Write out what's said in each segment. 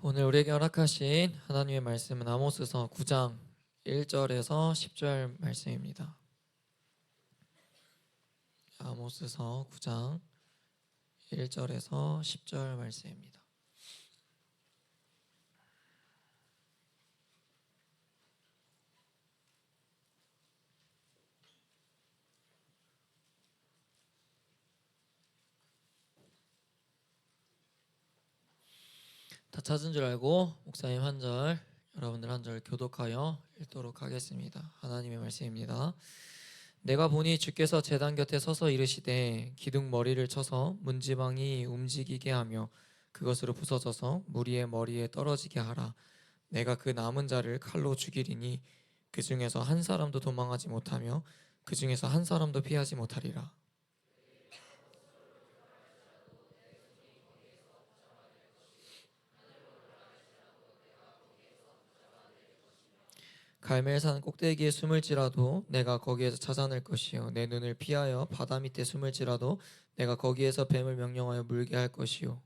오늘 우리에게 허락하신 하나님의 말씀은 아모스서 9장 1절에서 10절 말씀입니다. 아모스서 9장 1절에서 10절 말씀입니다. 다 찾은 줄 알고 목사님 한 절, 여러분들 한 절 교독하여 읽도록 하겠습니다. 하나님의 말씀입니다. 내가 보니 주께서 제단 곁에 서서 이르시되 기둥 머리를 쳐서 문지방이 움직이게 하며 그것으로 부서져서 무리의 머리에 떨어지게 하라. 내가 그 남은 자를 칼로 죽이리니 그 중에서 한 사람도 도망하지 못하며 그 중에서 한 사람도 피하지 못하리라. 갈멜산 꼭대기에 숨을지라도 내가 거기에서 찾아낼 것이요 내 눈을 피하여 바다 밑에 숨을지라도 내가 거기에서 뱀을 명령하여 물게 할 것이요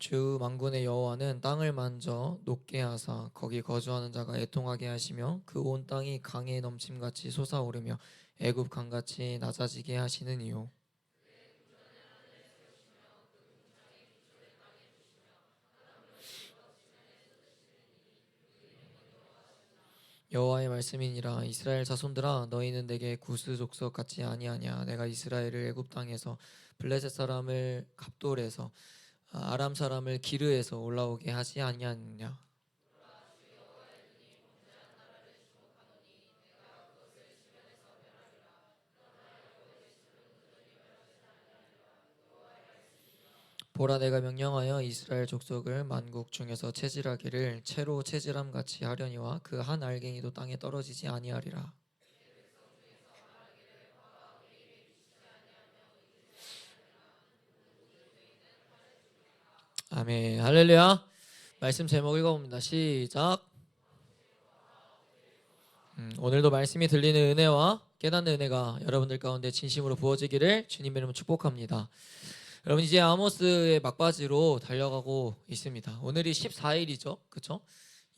주 만군의 여호와는 땅을 만져 녹게 하사 거기 거주하는 자가 애통하게 하시며 그 온 땅이 강에 넘침같이 솟아오르며 애굽 강같이 낮아지게 하시는 이요 여호와의 말씀이니라. 이스라엘 자손들아, 너희는 내게 구스 족속 같지 아니하냐. 내가 이스라엘을 애굽 땅에서 블레셋 사람을 갑돌에서 아람 사람을 기르에서 올라오게 하지 아니하느냐. 보라, 내가 명령하여 이스라엘 족속을 만국 중에서 체질하기를 채로 체질함 같이 하려니와 그 한 알갱이도 땅에 떨어지지 아니하리라. 아멘. 할렐루야. 말씀 제목 읽어봅니다. 시작. 오늘도 말씀이 들리는 은혜와 깨닫는 은혜가 여러분들 가운데 진심으로 부어지기를 주님의 이름으로 축복합니다. 여러분, 이제 아모스의 막바지로 달려가고 있습니다. 오늘이 14일이죠. 그렇죠?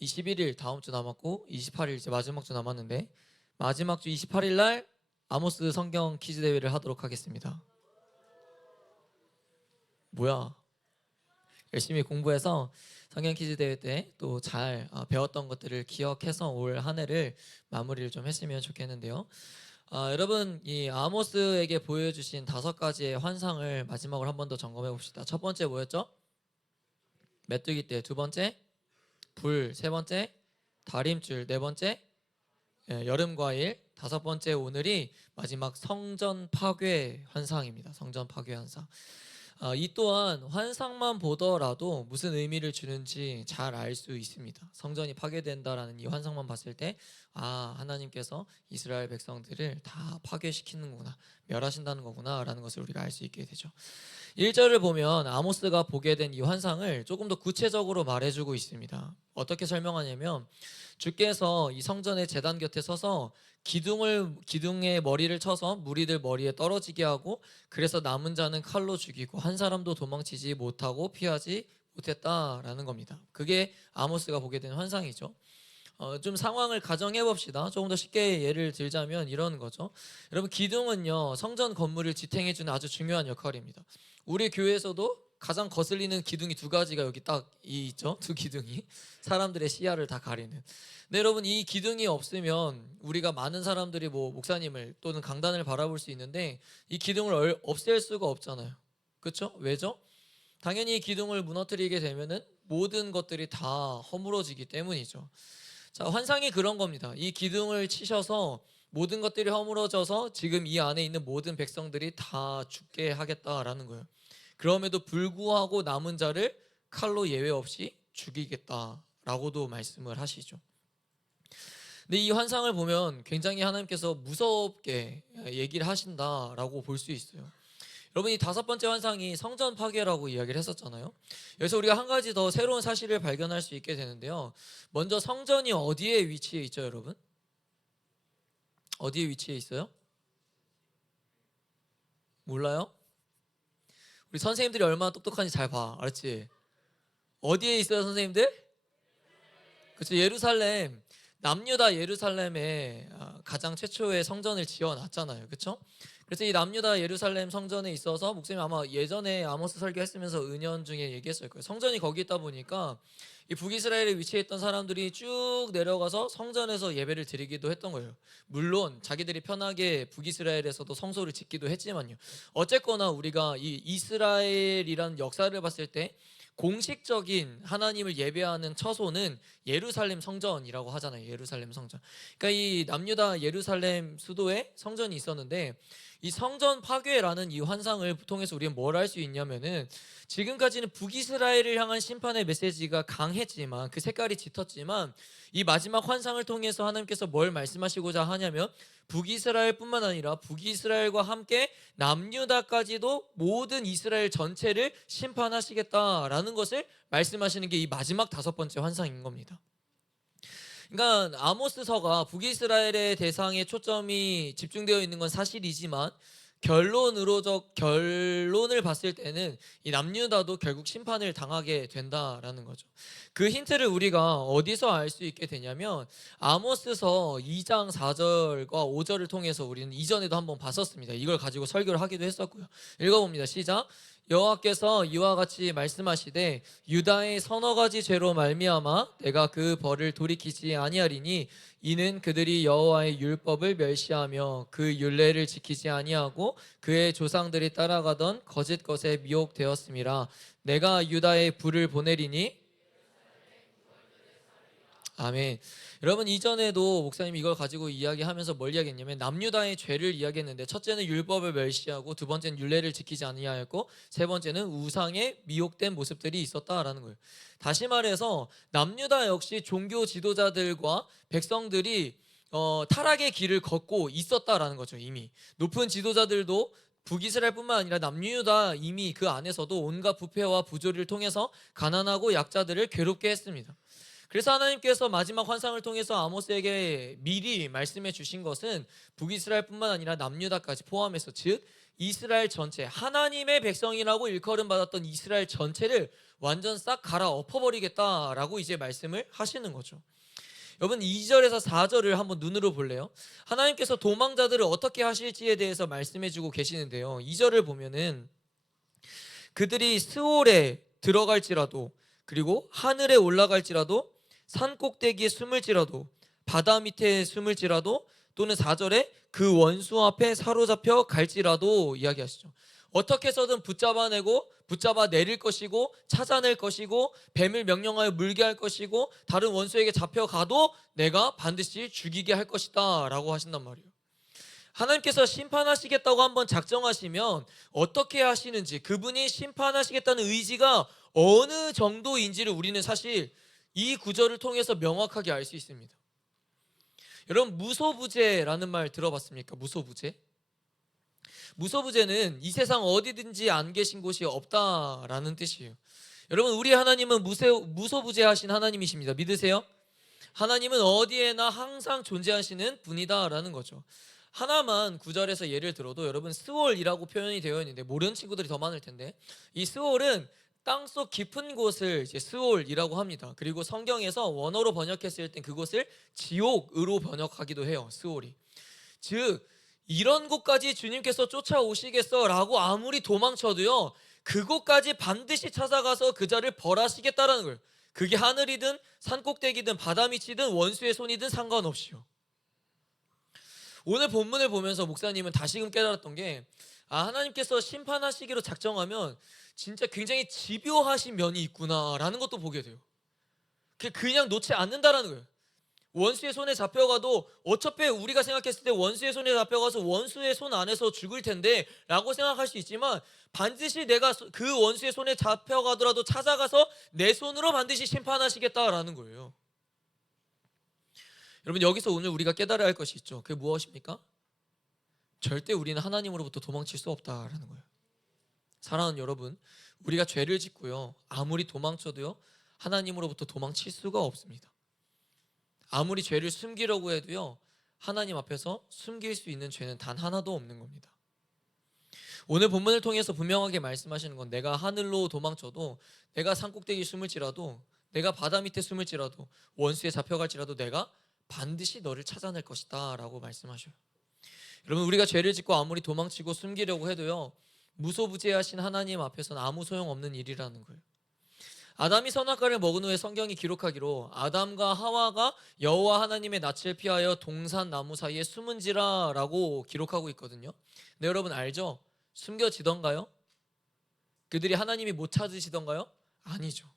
21일 다음 주 남았고 28일 이제 마지막 주 남았는데, 마지막 주 28일 날 아모스 성경 퀴즈 대회를 하도록 하겠습니다. 뭐야? 열심히 공부해서 성경 퀴즈 대회 때 또 잘 배웠던 것들을 기억해서 올 한 해를 마무리를 좀 했으면 좋겠는데요. 여러분, 이 아모스에게 보여주신 5가지의 환상을 마지막으로 한 번 더 점검해 봅시다. 첫 번째 뭐였죠? 메뚜기 떼. 두 번째 불. 세 번째 다림줄. 네 번째 여름 과일. 다섯 번째 오늘이 마지막 성전 파괴 환상입니다. 성전 파괴 환상. 이 또한 환상만 보더라도 무슨 의미를 주는지 잘 알 수 있습니다. 성전이 파괴된다라는 이 환상만 봤을 때 하나님께서 이스라엘 백성들을 다 파괴시키는구나, 멸하신다는 거구나 라는 것을 우리가 알 수 있게 되죠. 1절을 보면 아모스가 보게 된 이 환상을 조금 더 구체적으로 말해주고 있습니다. 어떻게 설명하냐면, 주께서 이 성전의 제단 곁에 서서 기둥에 머리를 쳐서 무리들 머리에 떨어지게 하고, 그래서 남은 자는 칼로 죽이고 한 사람도 도망치지 못하고 피하지 못했다라는 겁니다. 그게 아모스가 보게 된 환상이죠. 좀 상황을 가정해 봅시다. 조금 더 쉽게 예를 들자면 이런 거죠. 여러분, 기둥은요 성전 건물을 지탱해 주는 아주 중요한 역할입니다. 우리 교회에서도 가장 거슬리는 기둥이 2가지가 여기 딱 있죠. 2기둥이 사람들의 시야를 다 가리는. 근데 여러분, 이 기둥이 없으면 우리가 많은 사람들이 목사님을 또는 강단을 바라볼 수 있는데, 이 기둥을 없앨 수가 없잖아요. 그렇죠? 왜죠? 당연히 이 기둥을 무너뜨리게 되면은 모든 것들이 다 허물어지기 때문이죠. 자, 환상이 그런 겁니다. 이 기둥을 치셔서 모든 것들이 허물어져서 지금 이 안에 있는 모든 백성들이 다 죽게 하겠다라는 거예요. 그럼에도 불구하고 남은 자를 칼로 예외 없이 죽이겠다라고도 말씀을 하시죠. 근데 이 환상을 보면 굉장히 하나님께서 무섭게 얘기를 하신다라고 볼 수 있어요. 여러분, 이 5번째 환상이 성전 파괴라고 이야기를 했었잖아요. 여기서 우리가 한 가지 더 새로운 사실을 발견할 수 있게 되는데요. 먼저 성전이 어디에 위치해 있죠, 여러분? 어디에 위치해 있어요? 몰라요? 우리 선생님들이 얼마나 똑똑한지 잘 봐. 알았지? 어디에 있어요, 선생님들? 그렇죠. 예루살렘. 남유다 예루살렘에 가장 최초의 성전을 지어놨잖아요. 그렇죠? 그래서 이 남유다 예루살렘 성전에 있어서 목사님 아마 예전에 아모스 설교했으면서 은연중에 얘기했을 거예요. 성전이 거기 있다 보니까 이 북이스라엘에 위치했던 사람들이 쭉 내려가서 성전에서 예배를 드리기도 했던 거예요. 물론 자기들이 편하게 북이스라엘에서도 성소를 짓기도 했지만요. 어쨌거나 우리가 이 이스라엘이라는 역사를 봤을 때 공식적인 하나님을 예배하는 처소는 예루살렘 성전이라고 하잖아요. 예루살렘 성전. 그러니까 이 남유다 예루살렘 수도에 성전이 있었는데 이 성전 파괴라는 이 환상을 통해서 우리는 뭘 알 수 있냐면은 지금까지는 북이스라엘을 향한 심판의 메시지가 강했지만 그 색깔이 짙었지만 이 마지막 환상을 통해서 하나님께서 뭘 말씀하시고자 하냐면 북이스라엘뿐만 아니라 북이스라엘과 함께 남유다까지도 모든 이스라엘 전체를 심판하시겠다라는 것을 말씀하시는 게 이 마지막 5번째 환상인 겁니다. 그러니까 아모스서가 북이스라엘의 대상에 초점이 집중되어 있는 건 사실이지만 결론을 봤을 때는 이 남유다도 결국 심판을 당하게 된다라는 거죠. 그 힌트를 우리가 어디서 알 수 있게 되냐면 아모스서 2장 4절과 5절을 통해서 우리는 이전에도 한번 봤었습니다. 이걸 가지고 설교를 하기도 했었고요. 읽어봅니다. 시작. 여호와께서 이와 같이 말씀하시되 유다의 서너 가지 죄로 말미암아 내가 그 벌을 돌이키지 아니하리니 이는 그들이 여호와의 율법을 멸시하며 그 율례를 지키지 아니하고 그의 조상들이 따라가던 거짓 것에 미혹되었음이라. 내가 유다에 불을 보내리니 아멘. 여러분 이전에도 목사님이 이걸 가지고 이야기하면서 뭘 이야기했냐면 남유다의 죄를 이야기했는데 첫째는 율법을 멸시하고 두 번째는 율례를 지키지 아니하였고 세 번째는 우상에 미혹된 모습들이 있었다라는 거예요. 다시 말해서 남유다 역시 종교 지도자들과 백성들이 타락의 길을 걷고 있었다라는 거죠. 이미 높은 지도자들도 북이스라엘뿐만 아니라 남유다 이미 그 안에서도 온갖 부패와 부조리를 통해서 가난하고 약자들을 괴롭게 했습니다. 그래서 하나님께서 마지막 환상을 통해서 아모스에게 미리 말씀해 주신 것은 북이스라엘뿐만 아니라 남유다까지 포함해서 즉 이스라엘 전체 하나님의 백성이라고 일컬음 받았던 이스라엘 전체를 완전 싹 갈아엎어버리겠다라고 이제 말씀을 하시는 거죠. 여러분 2절에서 4절을 한번 눈으로 볼래요? 하나님께서 도망자들을 어떻게 하실지에 대해서 말씀해 주고 계시는데요. 2절을 보면은 그들이 스올에 들어갈지라도 그리고 하늘에 올라갈지라도 산 꼭대기에 숨을지라도 바다 밑에 숨을지라도 또는 4절에 그 원수 앞에 사로잡혀 갈지라도 이야기하시죠. 어떻게 해서든 붙잡아 내릴 것이고 찾아낼 것이고 뱀을 명령하여 물게 할 것이고 다른 원수에게 잡혀가도 내가 반드시 죽이게 할 것이다 라고 하신단 말이에요. 하나님께서 심판하시겠다고 한번 작정하시면 어떻게 하시는지 그분이 심판하시겠다는 의지가 어느 정도인지를 우리는 사실 이 구절을 통해서 명확하게 알 수 있습니다. 여러분 무소부재라는 말 들어봤습니까? 무소부재? 무소부재는 이 세상 어디든지 안 계신 곳이 없다라는 뜻이에요. 여러분 우리 하나님은 무소부재하신 하나님이십니다. 믿으세요? 하나님은 어디에나 항상 존재하시는 분이다라는 거죠. 하나만 구절에서 예를 들어도 여러분 스올이라고 표현이 되어 있는데 모르는 친구들이 더 많을 텐데 이 스올은 땅속 깊은 곳을 이제 스올이라고 합니다. 그리고 성경에서 원어로 번역했을 땐 그곳을 지옥으로 번역하기도 해요. 스올이. 즉 이런 곳까지 주님께서 쫓아오시겠어라고 아무리 도망쳐도요 그곳까지 반드시 찾아가서 그 자를 벌하시겠다라는 거예요. 그게 하늘이든 산꼭대기든 바다 밑이든 원수의 손이든 상관없이요. 오늘 본문을 보면서 목사님은 다시금 깨달았던 게 하나님께서 심판하시기로 작정하면 진짜 굉장히 집요하신 면이 있구나라는 것도 보게 돼요. 그냥 놓지 않는다라는 거예요. 원수의 손에 잡혀가도 어차피 우리가 생각했을 때 원수의 손에 잡혀가서 원수의 손 안에서 죽을 텐데 라고 생각할 수 있지만 반드시 내가 그 원수의 손에 잡혀가더라도 찾아가서 내 손으로 반드시 심판하시겠다라는 거예요. 여러분 여기서 오늘 우리가 깨달아야 할 것이 있죠. 그게 무엇입니까? 절대 우리는 하나님으로부터 도망칠 수 없다라는 거예요. 사랑하는 여러분, 우리가 죄를 짓고요 아무리 도망쳐도요 하나님으로부터 도망칠 수가 없습니다. 아무리 죄를 숨기려고 해도요 하나님 앞에서 숨길 수 있는 죄는 단 하나도 없는 겁니다. 오늘 본문을 통해서 분명하게 말씀하시는 건 내가 하늘로 도망쳐도, 내가 산꼭대기 숨을지라도, 내가 바다 밑에 숨을지라도, 원수에 잡혀갈지라도 내가 반드시 너를 찾아낼 것이다 라고 말씀하셔요. 여러분, 우리가 죄를 짓고 아무리 도망치고 숨기려고 해도요, 무소부재하신 하나님 앞에서는 아무 소용없는 일이라는 거예요. 아담이 선악과를 먹은 후에 성경이 기록하기로 아담과 하와가 여호와 하나님의 낯을 피하여 동산 나무 사이에 숨은지라 라고 기록하고 있거든요. 근데 여러분 알죠? 숨겨지던가요? 그들이 하나님이 못 찾으시던가요? 아니죠.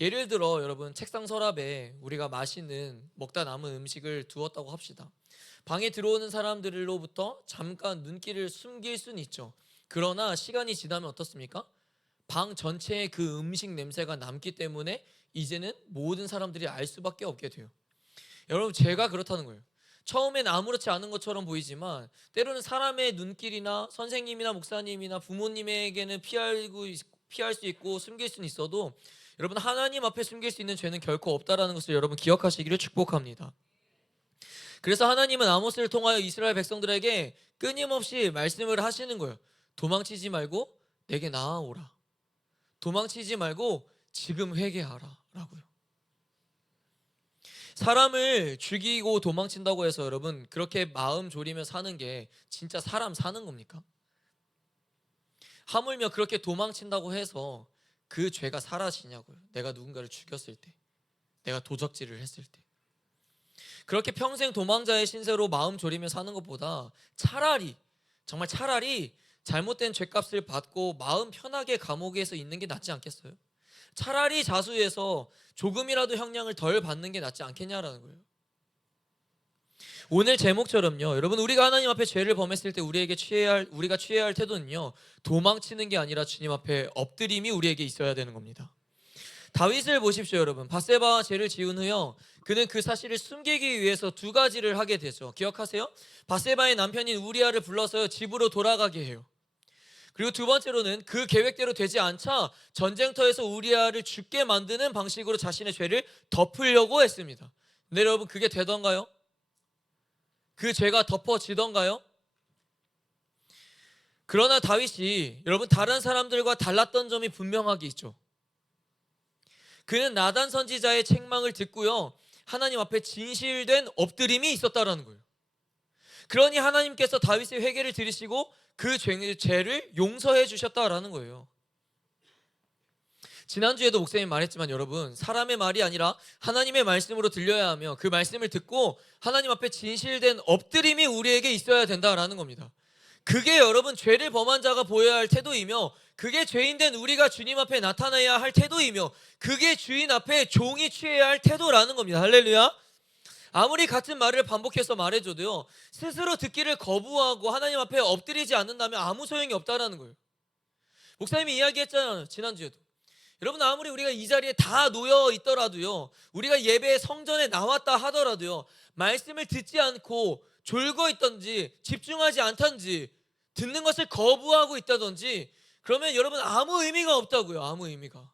예를 들어 여러분, 책상 서랍에 우리가 맛있는 먹다 남은 음식을 두었다고 합시다. 방에 들어오는 사람들로부터 잠깐 눈길을 숨길 수는 있죠. 그러나 시간이 지나면 어떻습니까? 방 전체에 그 음식 냄새가 남기 때문에 이제는 모든 사람들이 알 수밖에 없게 돼요. 여러분, 죄가 그렇다는 거예요. 처음엔 아무렇지 않은 것처럼 보이지만 때로는 사람의 눈길이나 선생님이나 목사님이나 부모님에게는 피할 수 있고 숨길 수는 있어도, 여러분, 하나님 앞에 숨길 수 있는 죄는 결코 없다라는 것을 여러분 기억하시기를 축복합니다. 그래서 하나님은 아모스를 통하여 이스라엘 백성들에게 끊임없이 말씀을 하시는 거예요. 도망치지 말고 내게 나아오라. 도망치지 말고 지금 회개하라 라고요. 사람을 죽이고 도망친다고 해서 여러분 그렇게 마음 졸이며 사는 게 진짜 사람 사는 겁니까? 하물며 그렇게 도망친다고 해서 그 죄가 사라지냐고요. 내가 누군가를 죽였을 때, 내가 도적질을 했을 때. 그렇게 평생 도망자의 신세로 마음 졸이며 사는 것보다 차라리, 정말 차라리 잘못된 죄값을 받고 마음 편하게 감옥에서 있는 게 낫지 않겠어요? 차라리 자수해서 조금이라도 형량을 덜 받는 게 낫지 않겠냐라는 거예요. 오늘 제목처럼요, 여러분, 우리가 하나님 앞에 죄를 범했을 때 우리가 취해야 할 태도는요, 도망치는 게 아니라 주님 앞에 엎드림이 우리에게 있어야 되는 겁니다. 다윗을 보십시오. 여러분, 밧세바와 죄를 지은 후요, 그는 그 사실을 숨기기 위해서 두 가지를 하게 되죠. 기억하세요? 밧세바의 남편인 우리아를 불러서 집으로 돌아가게 해요. 그리고 두 번째로는 그 계획대로 되지 않자 전쟁터에서 우리아를 죽게 만드는 방식으로 자신의 죄를 덮으려고 했습니다. 근데 여러분, 그게 되던가요? 그 죄가 덮어지던가요? 그러나 다윗이 여러분 다른 사람들과 달랐던 점이 분명하게 있죠. 그는 나단 선지자의 책망을 듣고요, 하나님 앞에 진실된 엎드림이 있었다라는 거예요. 그러니 하나님께서 다윗의 회개를 들으시고 그 죄를 용서해 주셨다라는 거예요. 지난주에도 목사님이 말했지만 여러분, 사람의 말이 아니라 하나님의 말씀으로 들려야 하며 그 말씀을 듣고 하나님 앞에 진실된 엎드림이 우리에게 있어야 된다라는 겁니다. 그게 여러분 죄를 범한 자가 보여야 할 태도이며, 그게 죄인된 우리가 주님 앞에 나타나야 할 태도이며, 그게 주인 앞에 종이 취해야 할 태도라는 겁니다. 할렐루야. 아무리 같은 말을 반복해서 말해줘도요, 스스로 듣기를 거부하고 하나님 앞에 엎드리지 않는다면 아무 소용이 없다라는 거예요. 목사님이 이야기했잖아요, 지난주에도. 여러분, 아무리 우리가 이 자리에 다 놓여 있더라도요, 우리가 예배에 성전에 나왔다 하더라도요, 말씀을 듣지 않고 졸고 있던지 집중하지 않던지 듣는 것을 거부하고 있다든지, 그러면 여러분 아무 의미가 없다고요. 아무 의미가.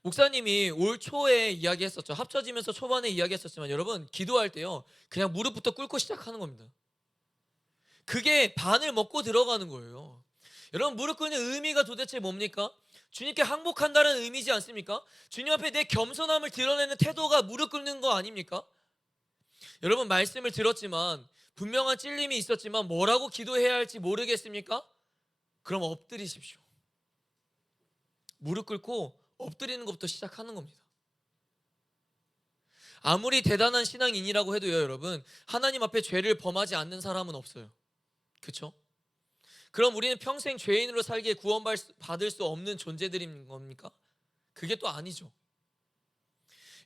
목사님이 올 초에 이야기했었죠. 합쳐지면서 초반에 이야기했었지만 여러분, 기도할 때요, 그냥 무릎부터 꿇고 시작하는 겁니다. 그게 반을 먹고 들어가는 거예요. 여러분, 무릎 꿇는 의미가 도대체 뭡니까? 주님께 항복한다는 의미지 않습니까? 주님 앞에 내 겸손함을 드러내는 태도가 무릎 꿇는 거 아닙니까? 여러분, 말씀을 들었지만 분명한 찔림이 있었지만 뭐라고 기도해야 할지 모르겠습니까? 그럼 엎드리십시오. 무릎 꿇고 엎드리는 것부터 시작하는 겁니다. 아무리 대단한 신앙인이라고 해도요, 여러분, 하나님 앞에 죄를 범하지 않는 사람은 없어요. 그렇죠? 그럼 우리는 평생 죄인으로 살기에 구원받을 수 없는 존재들인 겁니까? 그게 또 아니죠.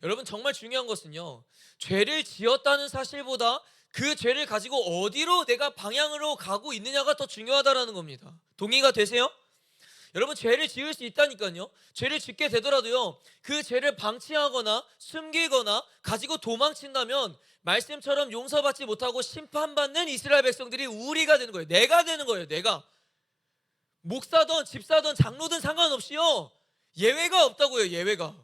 여러분, 정말 중요한 것은요, 죄를 지었다는 사실보다 그 죄를 가지고 어디로 내가 방향으로 가고 있느냐가 더 중요하다라는 겁니다. 동의가 되세요? 여러분, 죄를 지을 수 있다니까요. 죄를 짓게 되더라도요, 그 죄를 방치하거나 숨기거나 가지고 도망친다면 말씀처럼 용서받지 못하고 심판받는 이스라엘 백성들이 우리가 되는 거예요. 내가 되는 거예요. 내가. 목사든 집사든 장로든 상관없이요, 예외가 없다고요. 예외가.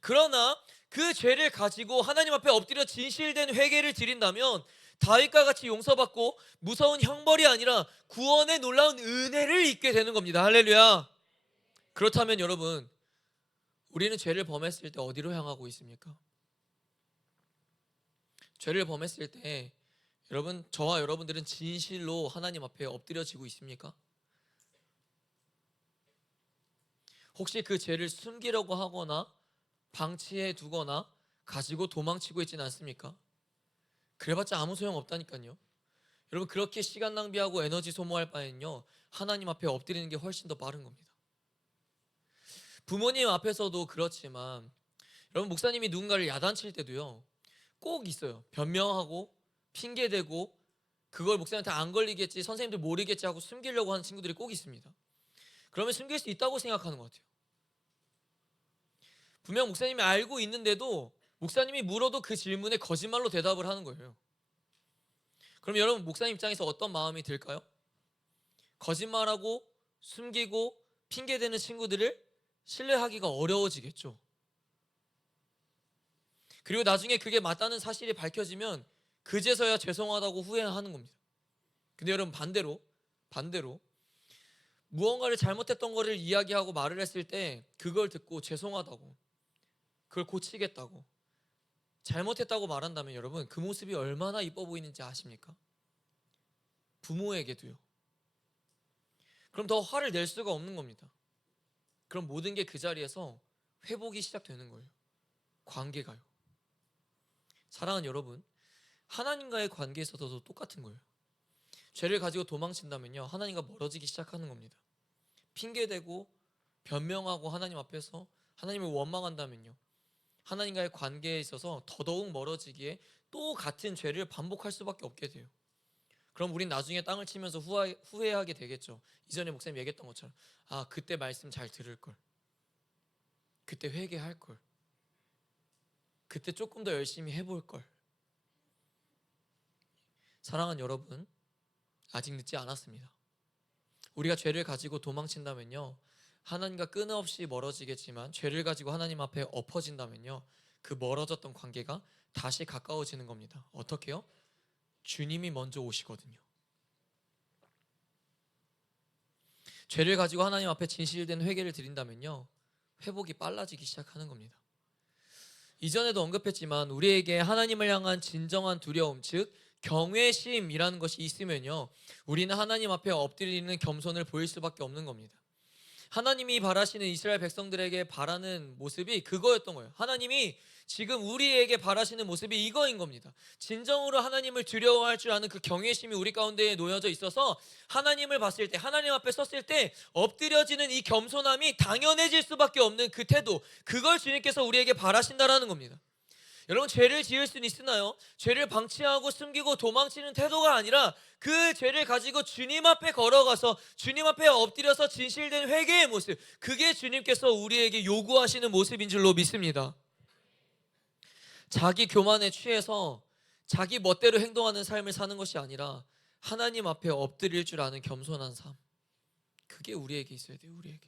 그러나 그 죄를 가지고 하나님 앞에 엎드려 진실된 회개를 드린다면 다윗과 같이 용서받고 무서운 형벌이 아니라 구원의 놀라운 은혜를 입게 되는 겁니다. 할렐루야. 그렇다면 여러분, 우리는 죄를 범했을 때 어디로 향하고 있습니까? 죄를 범했을 때 여러분, 저와 여러분들은 진실로 하나님 앞에 엎드려지고 있습니까? 혹시 그 죄를 숨기려고 하거나 방치해 두거나 가지고 도망치고 있지는 않습니까? 그래봤자 아무 소용 없다니까요. 여러분, 그렇게 시간 낭비하고 에너지 소모할 바에는요, 하나님 앞에 엎드리는 게 훨씬 더 빠른 겁니다. 부모님 앞에서도 그렇지만 여러분, 목사님이 누군가를 야단칠 때도요, 꼭 있어요. 변명하고 핑계대고 그걸 목사님한테 안 걸리겠지, 선생님들 모르겠지 하고 숨기려고 하는 친구들이 꼭 있습니다. 그러면 숨길 수 있다고 생각하는 것 같아요. 분명 목사님이 알고 있는데도 목사님이 물어도 그 질문에 거짓말로 대답을 하는 거예요. 그럼 여러분, 목사님 입장에서 어떤 마음이 들까요? 거짓말하고 숨기고 핑계대는 친구들을 신뢰하기가 어려워지겠죠. 그리고 나중에 그게 맞다는 사실이 밝혀지면 그제서야 죄송하다고 후회하는 겁니다. 근데 여러분, 반대로 무언가를 잘못했던 거를 이야기하고 말을 했을 때 그걸 듣고 죄송하다고, 그걸 고치겠다고, 잘못했다고 말한다면 여러분, 그 모습이 얼마나 이뻐 보이는지 아십니까? 부모에게도요. 그럼 더 화를 낼 수가 없는 겁니다. 그럼 모든 게 그 자리에서 회복이 시작되는 거예요. 관계가요. 사랑하는 여러분, 하나님과의 관계에 있어서도 똑같은 거예요. 죄를 가지고 도망친다면요, 하나님과 멀어지기 시작하는 겁니다. 핑계대고 변명하고 하나님 앞에서 하나님을 원망한다면요, 하나님과의 관계에 있어서 더더욱 멀어지기에 또 같은 죄를 반복할 수밖에 없게 돼요. 그럼 우린 나중에 땅을 치면서 후회하게 되겠죠. 이전에 목사님 얘기했던 것처럼, 아, 그때 말씀 잘 들을 걸, 그때 회개할 걸, 그때 조금 더 열심히 해볼 걸. 사랑하는 여러분, 아직 늦지 않았습니다. 우리가 죄를 가지고 도망친다면요, 하나님과 끊임없이 멀어지겠지만 죄를 가지고 하나님 앞에 엎어진다면요, 그 멀어졌던 관계가 다시 가까워지는 겁니다. 어떻게요? 주님이 먼저 오시거든요. 죄를 가지고 하나님 앞에 진실된 회개를 드린다면요, 회복이 빨라지기 시작하는 겁니다. 이전에도 언급했지만 우리에게 하나님을 향한 진정한 두려움, 즉 경외심이라는 것이 있으면요, 우리는 하나님 앞에 엎드리는 겸손을 보일 수밖에 없는 겁니다. 하나님이 바라시는 이스라엘 백성들에게 바라는 모습이 그거였던 거예요. 하나님이 지금 우리에게 바라시는 모습이 이거인 겁니다. 진정으로 하나님을 두려워할 줄 아는 그 경외심이 우리 가운데에 놓여져 있어서 하나님을 봤을 때, 하나님 앞에 섰을 때 엎드려지는 이 겸손함이 당연해질 수밖에 없는 그 태도, 그걸 주님께서 우리에게 바라신다라는 겁니다. 여러분, 죄를 지을 수는 있으나요? 죄를 방치하고 숨기고 도망치는 태도가 아니라 그 죄를 가지고 주님 앞에 걸어가서 주님 앞에 엎드려서 진실된 회개의 모습, 그게 주님께서 우리에게 요구하시는 모습인 줄로 믿습니다. 자기 교만에 취해서 자기 멋대로 행동하는 삶을 사는 것이 아니라 하나님 앞에 엎드릴 줄 아는 겸손한 삶, 그게 우리에게 있어야 돼요. 우리에게.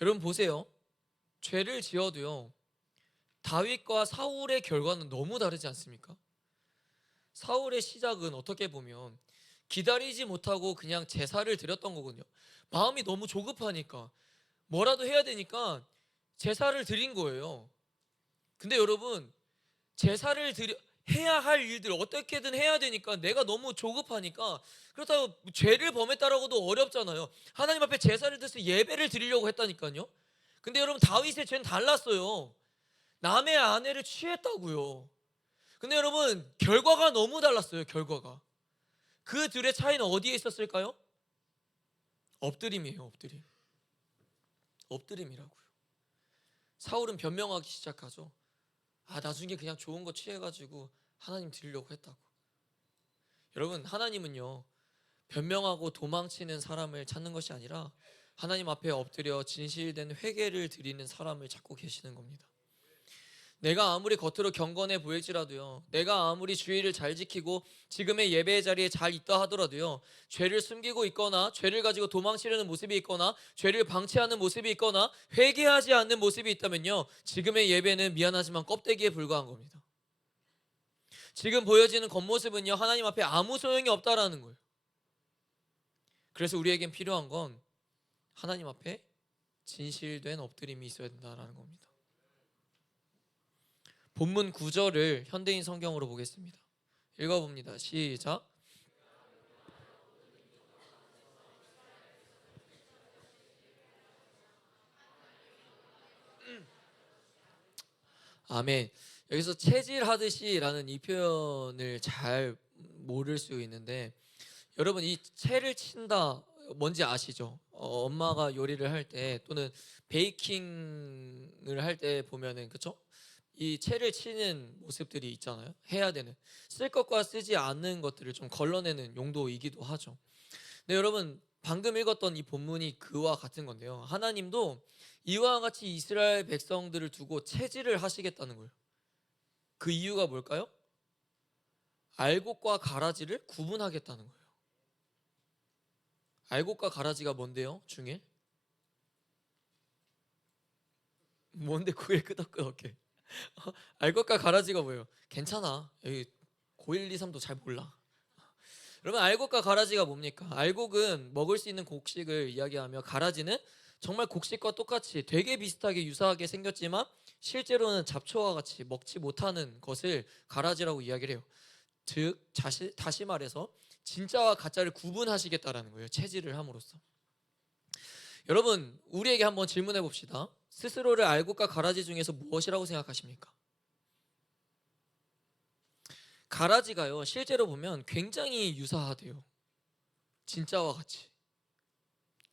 여러분 보세요. 죄를 지어도요, 다윗과 사울의 결과는 너무 다르지 않습니까? 사울의 시작은 어떻게 보면 기다리지 못하고 그냥 제사를 드렸던 거거든요. 마음이 너무 조급하니까 뭐라도 해야 되니까 제사를 드린 거예요. 근데 여러분, 해야 할 일들 어떻게든 해야 되니까 내가 너무 조급하니까, 그렇다고 죄를 범했다라고도 어렵잖아요. 하나님 앞에 제사를 드려서 예배를 드리려고 했다니까요. 근데 여러분, 다윗의 죄는 달랐어요. 남의 아내를 취했다고요. 근데 여러분, 결과가 너무 달랐어요. 결과가. 그 둘의 차이는 어디에 있었을까요? 엎드림이에요. 엎드림이라고요. 사울은 변명하기 시작하죠. 아, 나중에 그냥 좋은 거 취해가지고 하나님 드리려고 했다고. 여러분, 하나님은요, 변명하고 도망치는 사람을 찾는 것이 아니라 하나님 앞에 엎드려 진실된 회개를 드리는 사람을 찾고 계시는 겁니다. 내가 아무리 겉으로 경건해 보일지라도요, 내가 아무리 주의를 잘 지키고 지금의 예배의 자리에 잘 있다 하더라도요, 죄를 숨기고 있거나 죄를 가지고 도망치려는 모습이 있거나 죄를 방치하는 모습이 있거나 회개하지 않는 모습이 있다면요, 지금의 예배는 미안하지만 껍데기에 불과한 겁니다. 지금 보여지는 겉모습은요, 하나님 앞에 아무 소용이 없다라는 거예요. 그래서 우리에겐 필요한 건 하나님 앞에 진실된 엎드림이 있어야 된다라는 겁니다. 본문 9절을 현대인 성경으로 보겠습니다. 읽어봅니다. 시작. 아멘. 여기서 체질하듯이라는 이 표현을 잘 모를 수 있는데, 여러분 이 채를 친다 뭔지 아시죠? 엄마가 요리를 할 때 또는 베이킹을 할 때 보면은, 그쵸? 이 채를 치는 모습들이 있잖아요. 해야 되는, 쓸 것과 쓰지 않는 것들을 좀 걸러내는 용도이기도 하죠. 네, 여러분 방금 읽었던 이 본문이 그와 같은 건데요, 하나님도 이와 같이 이스라엘 백성들을 두고 체질을 하시겠다는 거예요. 그 이유가 뭘까요? 알곡과 가라지를 구분하겠다는 거예요. 알곡과 가라지가 뭔데요? 중에 뭔데 고개 끄덕끄덕해? 알곡과 가라지가 뭐예요? 괜찮아, 여기 고1, 2, 3도 잘 몰라. 여러분 알곡과 가라지가 뭡니까? 알곡은 먹을 수 있는 곡식을 이야기하며, 가라지는 정말 곡식과 똑같이 되게 비슷하게 유사하게 생겼지만 실제로는 잡초와 같이 먹지 못하는 것을 가라지라고 이야기를 해요. 즉 다시 말해서 진짜와 가짜를 구분하시겠다라는 거예요, 체질을 함으로써. 여러분 우리에게 한번 질문해 봅시다. 스스로를 알곡과 가라지 중에서 무엇이라고 생각하십니까? 가라지가요, 실제로 보면 굉장히 유사하대요, 진짜와 같이.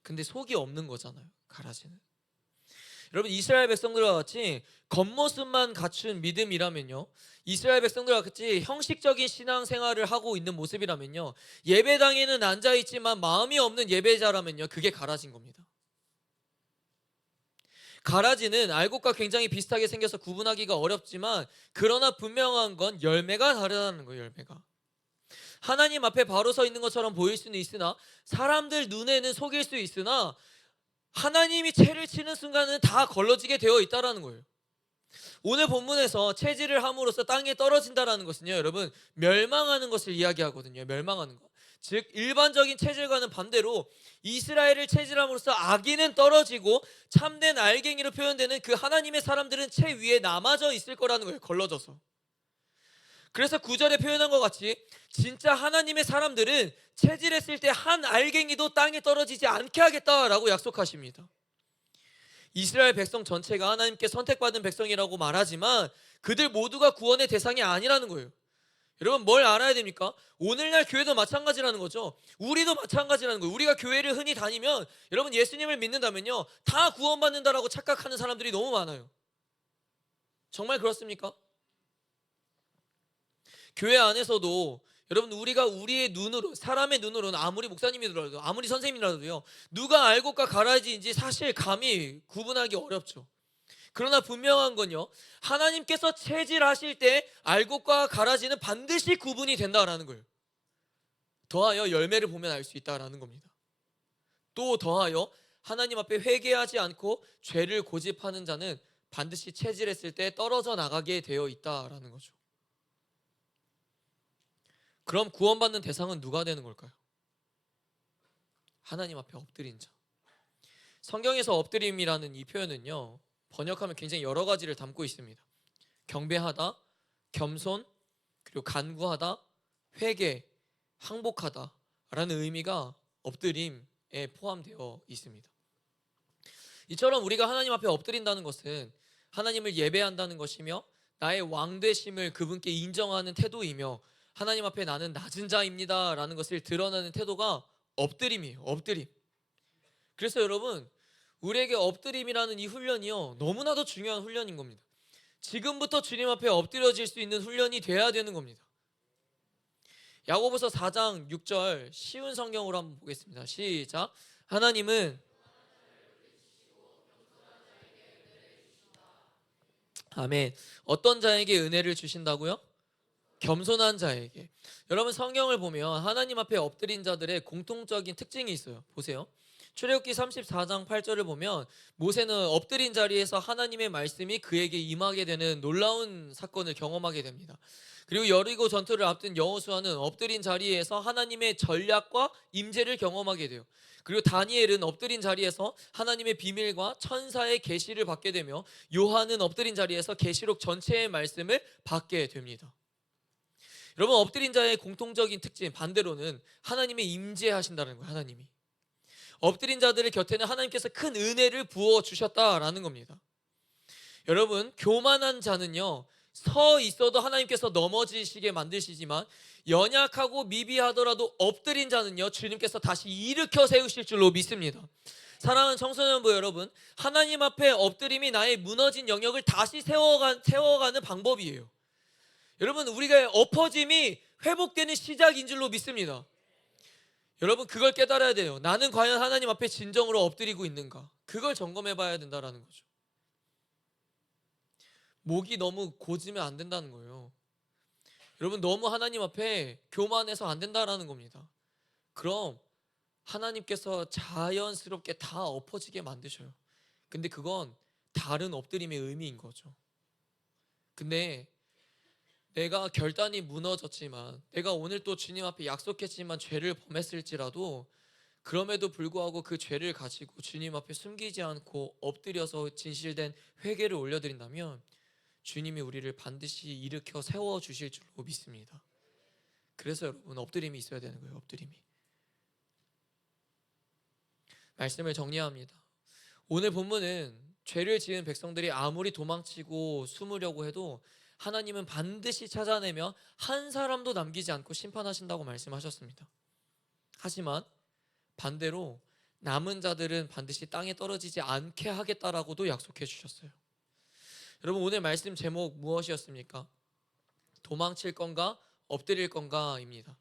근데 속이 없는 거잖아요, 가라지는. 여러분 이스라엘 백성들과 같이 겉모습만 갖춘 믿음이라면요, 이스라엘 백성들과 같이 형식적인 신앙생활을 하고 있는 모습이라면요, 예배당에는 앉아있지만 마음이 없는 예배자라면요, 그게 가라지인 겁니다. 가라지는 알곡과 굉장히 비슷하게 생겨서 구분하기가 어렵지만, 그러나 분명한 건 열매가 다르다는 거예요. 열매가 하나님 앞에 바로 서 있는 것처럼 보일 수는 있으나, 사람들 눈에는 속일 수 있으나, 하나님이 채를 치는 순간은 다 걸러지게 되어 있다라는 거예요. 오늘 본문에서 체질을 함으로써 땅에 떨어진다라는 것은요, 여러분 멸망하는 것을 이야기하거든요. 멸망하는 것. 즉 일반적인 체질과는 반대로 이스라엘을 체질함으로써 악인은 떨어지고 참된 알갱이로 표현되는 그 하나님의 사람들은 채 위에 남아져 있을 거라는 거예요, 걸러져서. 그래서 9절에 표현한 것 같이 진짜 하나님의 사람들은 체질했을 때 한 알갱이도 땅에 떨어지지 않게 하겠다라고 약속하십니다. 이스라엘 백성 전체가 하나님께 선택받은 백성이라고 말하지만 그들 모두가 구원의 대상이 아니라는 거예요. 여러분 뭘 알아야 됩니까? 오늘날 교회도 마찬가지라는 거죠. 우리도 마찬가지라는 거예요. 우리가 교회를 흔히 다니면, 여러분 예수님을 믿는다면요, 다 구원받는다라고 착각하는 사람들이 너무 많아요. 정말 그렇습니까? 교회 안에서도 여러분 우리가 우리의 눈으로, 사람의 눈으로는 아무리 목사님이더라도 아무리 선생님이라도요, 누가 알곡과 가라지인지 사실 감히 구분하기 어렵죠. 그러나 분명한 건요, 하나님께서 체질하실 때 알곡과 가라지는 반드시 구분이 된다라는 거예요. 더하여 열매를 보면 알 수 있다라는 겁니다. 또 더하여 하나님 앞에 회개하지 않고 죄를 고집하는 자는 반드시 체질했을 때 떨어져 나가게 되어 있다라는 거죠. 그럼 구원받는 대상은 누가 되는 걸까요? 하나님 앞에 엎드린 자. 성경에서 엎드림이라는 이 표현은요, 번역하면 굉장히 여러 가지를 담고 있습니다. 경배하다, 겸손, 그리고 간구하다, 회개, 항복하다 라는 의미가 엎드림에 포함되어 있습니다. 이처럼 우리가 하나님 앞에 엎드린다는 것은 하나님을 예배한다는 것이며, 나의 왕되심을 그분께 인정하는 태도이며, 하나님 앞에 나는 낮은 자입니다 라는 것을 드러내는 태도가 엎드림이에요. 엎드림. 그래서 여러분 우리에게 엎드림이라는 이 훈련이요, 너무나도 중요한 훈련인 겁니다. 지금부터 주님 앞에 엎드려질 수 있는 훈련이 돼야 되는 겁니다. 야고보서 4장 6절 쉬운 성경으로 한번 보겠습니다. 시작. 하나님은 아멘. 어떤 자에게 은혜를 주신다고요? 겸손한 자에게. 여러분 성경을 보면 하나님 앞에 엎드린 자들의 공통적인 특징이 있어요. 보세요. 출애굽기 34장 8절을 보면 모세는 엎드린 자리에서 하나님의 말씀이 그에게 임하게 되는 놀라운 사건을 경험하게 됩니다. 그리고 여리고 전투를 앞둔 여호수아는 엎드린 자리에서 하나님의 전략과 임재를 경험하게 돼요. 그리고 다니엘은 엎드린 자리에서 하나님의 비밀과 천사의 계시를 받게 되며 요한은 엎드린 자리에서 계시록 전체의 말씀을 받게 됩니다. 여러분 엎드린 자의 공통적인 특징 반대로는 하나님의 임재하신다는 거예요. 하나님이 엎드린 자들의 곁에는 하나님께서 큰 은혜를 부어 주셨다라는 겁니다. 여러분 교만한 자는요 서 있어도 하나님께서 넘어지시게 만드시지만 연약하고 미비하더라도 엎드린 자는요 주님께서 다시 일으켜 세우실 줄로 믿습니다. 사랑하는 청소년부 여러분, 하나님 앞에 엎드림이 나의 무너진 영역을 다시 세워가는 방법이에요. 여러분 우리가 엎어짐이 회복되는 시작인 줄로 믿습니다. 여러분 그걸 깨달아야 돼요. 나는 과연 하나님 앞에 진정으로 엎드리고 있는가? 그걸 점검해 봐야 된다는 거죠. 목이 너무 고지면 안 된다는 거예요. 여러분 너무 하나님 앞에 교만해서 안 된다는 겁니다. 그럼 하나님께서 자연스럽게 다 엎어지게 만드셔요. 근데 그건 다른 엎드림의 의미인 거죠. 근데 내가 결단이 무너졌지만 내가 오늘 또 주님 앞에 약속했지만 죄를 범했을지라도 그럼에도 불구하고 그 죄를 가지고 주님 앞에 숨기지 않고 엎드려서 진실된 회개를 올려드린다면 주님이 우리를 반드시 일으켜 세워주실 줄로 믿습니다. 그래서 여러분 엎드림이 있어야 되는 거예요. 엎드림이. 말씀을 정리합니다. 오늘 본문은 죄를 지은 백성들이 아무리 도망치고 숨으려고 해도 하나님은 반드시 찾아내며 한 사람도 남기지 않고 심판하신다고 말씀하셨습니다. 하지만 반대로 남은 자들은 반드시 땅에 떨어지지 않게 하겠다라고도 약속해 주셨어요. 여러분 오늘 말씀 제목 무엇이었습니까? 도망칠 건가 엎드릴 건가입니다.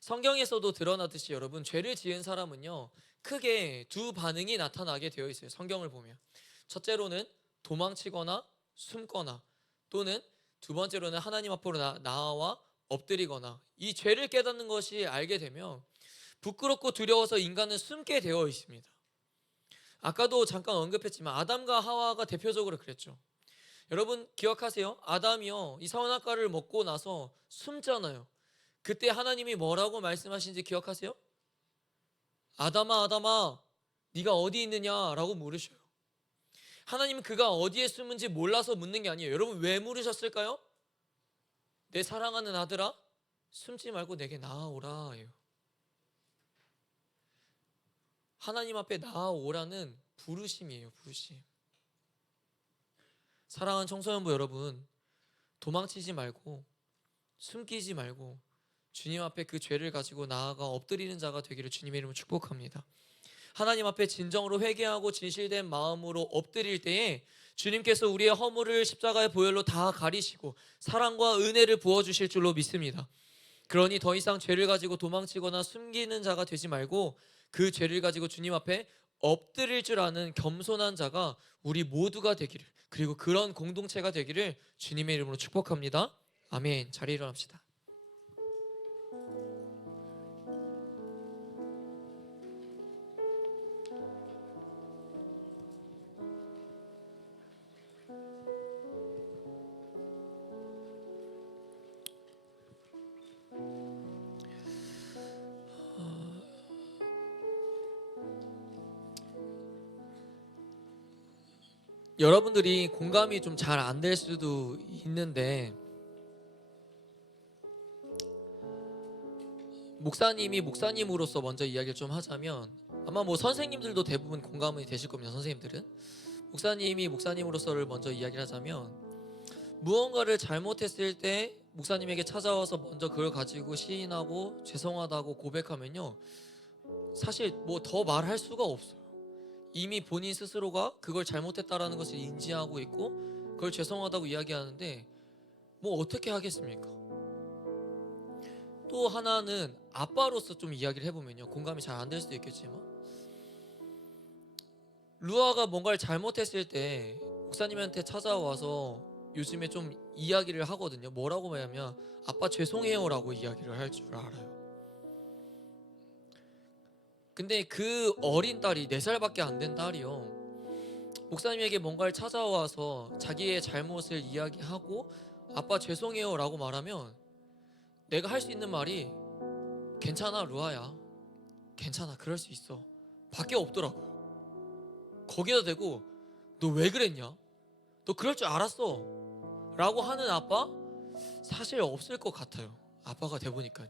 성경에서도 드러나듯이 여러분 죄를 지은 사람은요 크게 두 반응이 나타나게 되어 있어요. 성경을 보면 첫째로는 도망치거나 숨거나 또는 두 번째로는 하나님 앞으로 나아와 엎드리거나 이 죄를 깨닫는 것이 알게 되면 부끄럽고 두려워서 인간은 숨게 되어 있습니다. 아까도 잠깐 언급했지만 아담과 하와가 대표적으로 그랬죠. 여러분 기억하세요? 아담이요 이 선악과를 먹고 나서 숨잖아요. 그때 하나님이 뭐라고 말씀하신지 기억하세요? 아담아 아담아 네가 어디 있느냐라고 물으셔요. 하나님은 그가 어디에 숨은지 몰라서 묻는 게 아니에요. 여러분 왜 물으셨을까요? 내 사랑하는 아들아 숨지 말고 내게 나아오라예요. 하나님 앞에 나아오라는 부르심이에요. 부르심. 사랑하는 청소년부 여러분 도망치지 말고 숨기지 말고 주님 앞에 그 죄를 가지고 나아가 엎드리는 자가 되기를 주님의 이름으로 축복합니다. 하나님 앞에 진정으로 회개하고 진실된 마음으로 엎드릴 때에 주님께서 우리의 허물을 십자가의 보혈로 다 가리시고 사랑과 은혜를 부어주실 줄로 믿습니다. 그러니 더 이상 죄를 가지고 도망치거나 숨기는 자가 되지 말고 그 죄를 가지고 주님 앞에 엎드릴 줄 아는 겸손한 자가 우리 모두가 되기를, 그리고 그런 공동체가 되기를 주님의 이름으로 축복합니다. 아멘. 자리에 일어납시다. 여러분들이 공감이 좀 잘 안 될 수도 있는데 목사님이 목사님으로서 먼저 이야기를 좀 하자면 아마 뭐 선생님들도 대부분 공감이 되실 겁니다. 선생님들은 목사님이 목사님으로서를 먼저 이야기를 하자면 무언가를 잘못했을 때 목사님에게 찾아와서 먼저 그걸 가지고 시인하고 죄송하다고 고백하면요 사실 뭐 더 말할 수가 없어요. 이미 본인 스스로가 그걸 잘못했다라는 것을 인지하고 있고 그걸 죄송하다고 이야기하는데 뭐 어떻게 하겠습니까? 또 하나는 아빠로서 좀 이야기를 해보면요 공감이 잘 안 될 수도 있겠지만 루아가 뭔가를 잘못했을 때 목사님한테 찾아와서 요즘에 좀 이야기를 하거든요. 뭐라고 하냐면 아빠 죄송해요라고 이야기를 할 줄 알아요. 근데 그 어린 딸이 4살밖에 안 된 딸이요, 목사님에게 뭔가를 찾아와서 자기의 잘못을 이야기하고 아빠 죄송해요 라고 말하면 내가 할 수 있는 말이 괜찮아 루아야, 괜찮아, 그럴 수 있어 밖에 없더라고요. 거기다 대고 너 왜 그랬냐, 너 그럴 줄 알았어 라고 하는 아빠 사실 없을 것 같아요. 아빠가 돼보니까요.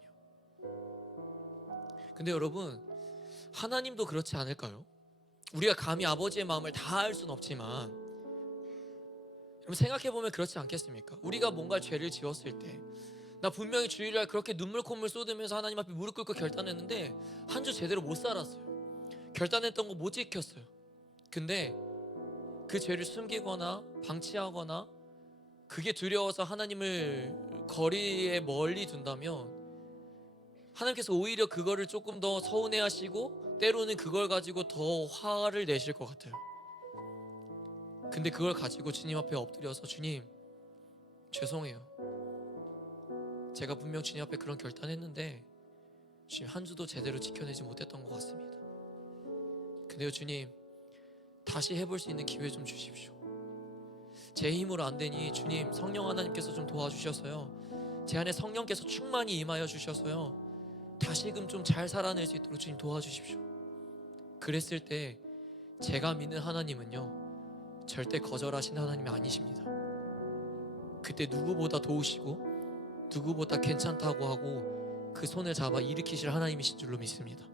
근데 여러분, 하나님도 그렇지 않을까요? 우리가 감히 아버지의 마음을 다 알 수는 없지만 여러분 생각해보면 그렇지 않겠습니까? 우리가 뭔가 죄를 지었을 때, 나 분명히 주일날 그렇게 눈물 콧물 쏟으면서 하나님 앞에 무릎 꿇고 결단했는데 한 주 제대로 못 살았어요. 결단했던 거 못 지켰어요. 근데 그 죄를 숨기거나 방치하거나 그게 두려워서 하나님을 거리에 멀리 둔다면 하나님께서 오히려 그거를 조금 더 서운해하시고 때로는 그걸 가지고 더 화를 내실 것 같아요. 근데 그걸 가지고 주님 앞에 엎드려서 주님 죄송해요, 제가 분명 주님 앞에 그런 결단했는데 주님 한 주도 제대로 지켜내지 못했던 것 같습니다. 근데요 주님, 다시 해볼 수 있는 기회 좀 주십시오. 제 힘으로 안 되니 주님 성령 하나님께서 좀 도와주셔서요, 제 안에 성령께서 충만히 임하여 주셔서요 다시금 좀 잘 살아낼 수 있도록 주님 도와주십시오. 그랬을 때 제가 믿는 하나님은요 절대 거절하신 하나님이 아니십니다. 그때 누구보다 도우시고 누구보다 괜찮다고 하고 그 손을 잡아 일으키실 하나님이신 줄로 믿습니다.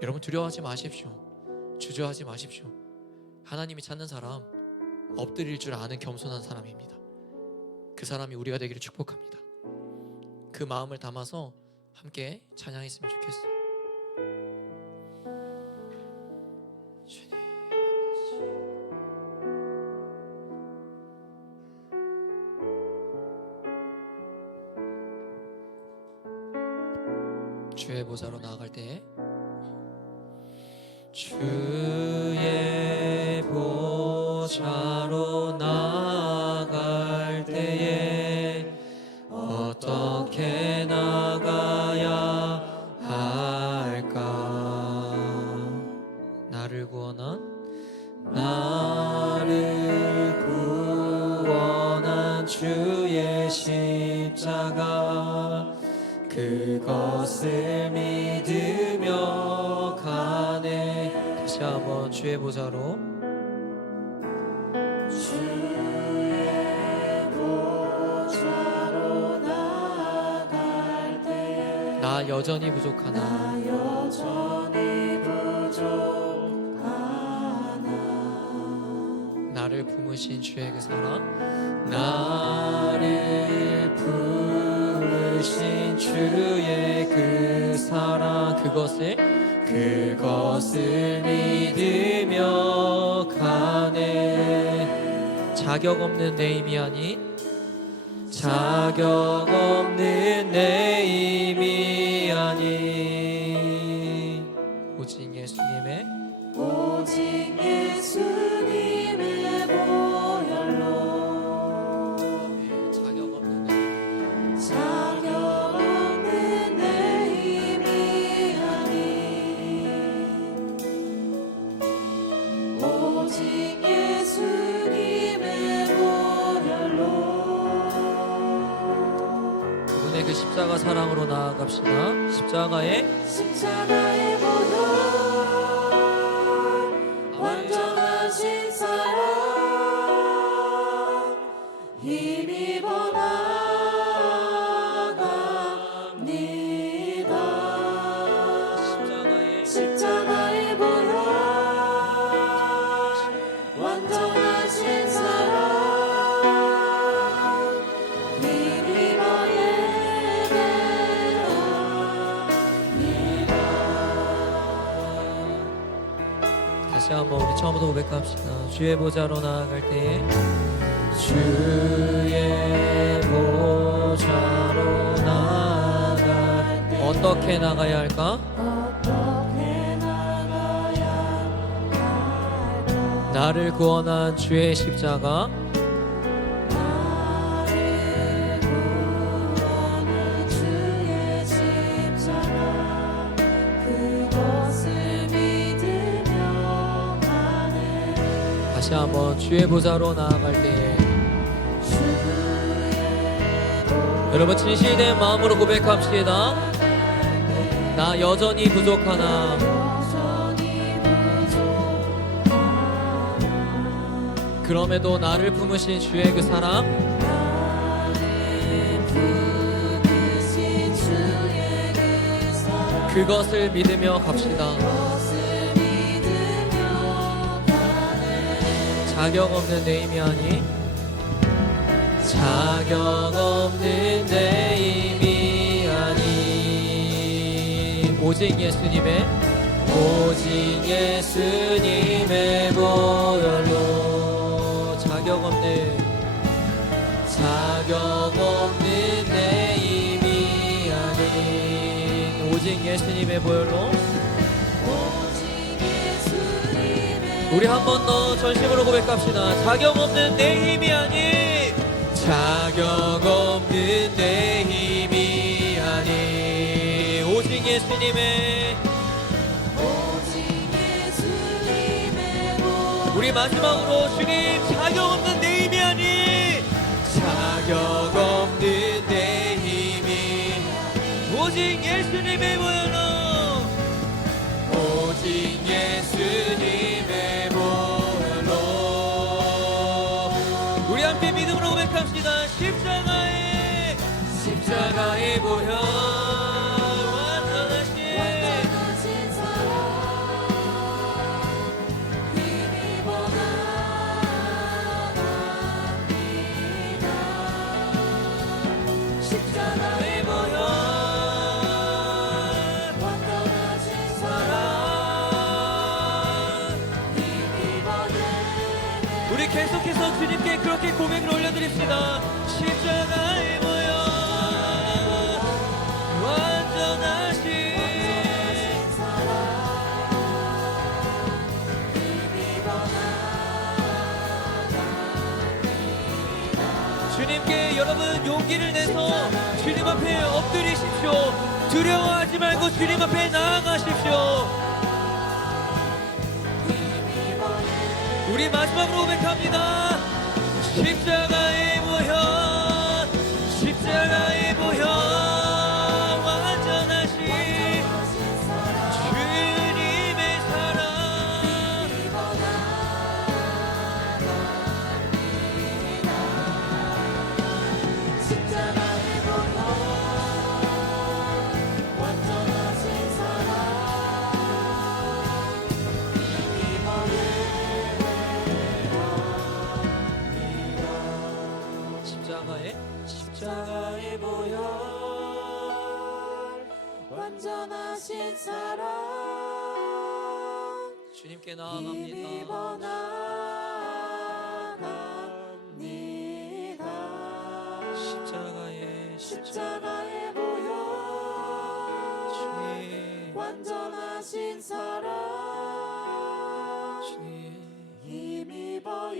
여러분 두려워하지 마십시오. 주저하지 마십시오. 하나님이 찾는 사람 엎드릴 줄 아는 겸손한 사람입니다. 그 사람이 우리가 되기를 축복합니다. 그 마음을 담아서 함께 찬양했으면 좋겠어요. 주의 보좌로 나아갈 때, 주의 보좌로 나아갈 때에 어떻게 나가야 할까? 나를 구원한 주의 십자가, 그것을 믿으며 가네. 다시 한번 주의 보좌로, 주의 보좌로 나아갈 때에 나 여전히 부족하나, 나를 품으신 주의 그 사랑, 나를 품으신 주의 그 사랑, 그것을 믿으며 가네. 자격 없는 내 힘이 아닌, 자격 없는 내 힘이 아닌 오직 예수님의 보혈로 자격 없는 내 힘이 아닌 오직 예수님의 보혈로, 그분의 그 십자가 사랑으로 나아갑시다. 십자가의 보혈, 완전하신 사랑 힘입어 나갑니다. 십자가의 보혈, 완전하신 사랑 힘입어 예배합니다. 다시 한번 우리 처음부터 고백합시다. 주의 보좌로 나아갈 때에, 주의 보좌로 나아갈 때 어떻게 나가야 할까? 나를 구원한 주의 십자가, 다시 한번 주의 보좌로 나아갈 때에 여러분 진실된 마음으로 고백합시다. 나 여전히 부족하나 그럼에도 나를 품으신 주의 그 사랑 그것을 믿으며 갑시다. 자격 없는 내 힘이 아니 자격 없는 내 힘이 아니 오직 예수님의 보혈로 자격 없는 내 힘이 아닌 오직 예수님의 보혈로 우리 한 번 더 전심으로 고백합시다. 자격 없는 내 힘이 아닌 자격 없는 내 힘이 아닌 오직 예수님의 우리 마지막으로 주님 자격 없는 내 힘이 아닌 자격 없는 내 힘이 오직 예수님의 보혈로 오직 예수님의 보혈로 우리 함께 믿음으로 고백합시다. 십자가의 보혈 완전하신 사랑 힘입어 나갑니다. 십자가의 보혈 완전하신 사랑 힘입어 우리 계속해서 주님께 그렇게 고백을 올려드립시다. 십자가의 보혈 완전하신 사랑 힘입어 나갑니다. 주님께 여러분 용기를 내서 주님 앞에 엎드리십시오. 두려워하지 말고 주님 앞에 나아가십시오. 우리 마지막으로 고백합니다. 십자가의 보혈 십자가의 보혈 완전하신 주님의 사랑 십자가의 보혈 완전하신 사랑 십자가의 보혈 완전하신 사랑 주님께 나아갑니다. 십자가의 보혈 주님 완전하신 사랑 주님 힘입어 이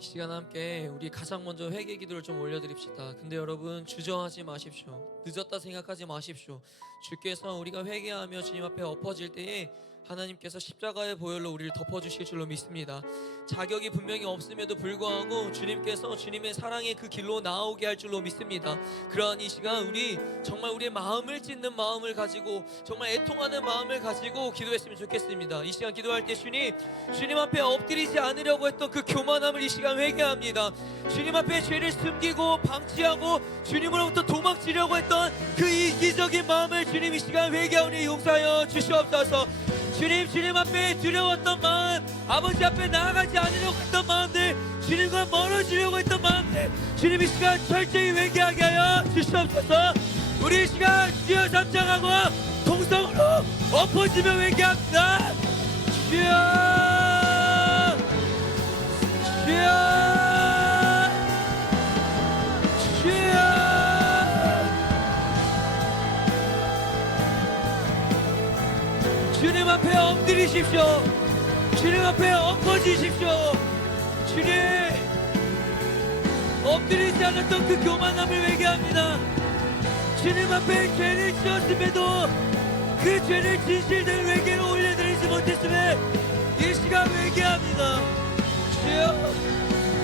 시간 함께 우리 가장 먼저 회개 기도를 좀 올려드립시다. 근데 여러분 주저하지 마십시오. 늦었다 생각하지 마십시오. 주께서 우리가 회개하며 주님 앞에 엎어질 때에 하나님께서 십자가의 보혈로 우리를 덮어주실 줄로 믿습니다. 자격이 분명히 없음에도 불구하고 주님께서 주님의 사랑의 그 길로 나오게 할 줄로 믿습니다. 그러한 이 시간 우리 정말 우리의 마음을 찢는 마음을 가지고 정말 애통하는 마음을 가지고 기도했으면 좋겠습니다. 이 시간 기도할 때 주님 앞에 엎드리지 않으려고 했던 그 교만함을 이 시간 회개합니다. 주님 앞에 죄를 숨기고 방치하고 주님으로부터 도망치려고 했던 그 이기적인 마음을 주님 이 시간 회개하오니 용서하여 주시옵소서. 주님 앞에 두려웠던 마음, 아버지 앞에 나아가지 않으려고 했던 마음들, 주님과 멀어지려고 했던 마음들 주님 이 시간 철저히 회개하게 하여 주시옵소서. 우리 이 시간 주여 잠잠하고 동성으로 엎어지며 회개합니다. 주여 주님 앞에 엎드리십시오. 주님 앞에 엎어지십시오. 주님 엎드리지 않았던 그 교만함을 회개합니다. 주님 앞에 죄를 지었음에도 그 죄를 진실된 회개로 올려드리지 못했음에 이 시간 회개합니다. 주여,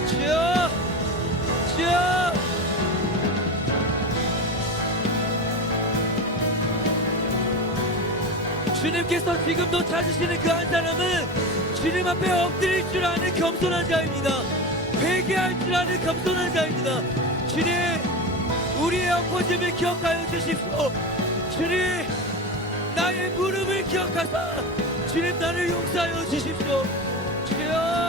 주여, 주여. 주님께서 지금도 찾으시는 그 한 사람은 주님 앞에 엎드릴 줄 아는 겸손한 자입니다. 회개할 줄 아는 겸손한 자입니다. 주님, 우리의 엎어짐을 기억하여 주십시오. 주님, 나의 무릎을 기억하사 주님 나를 용서하여 주십시오. 주여.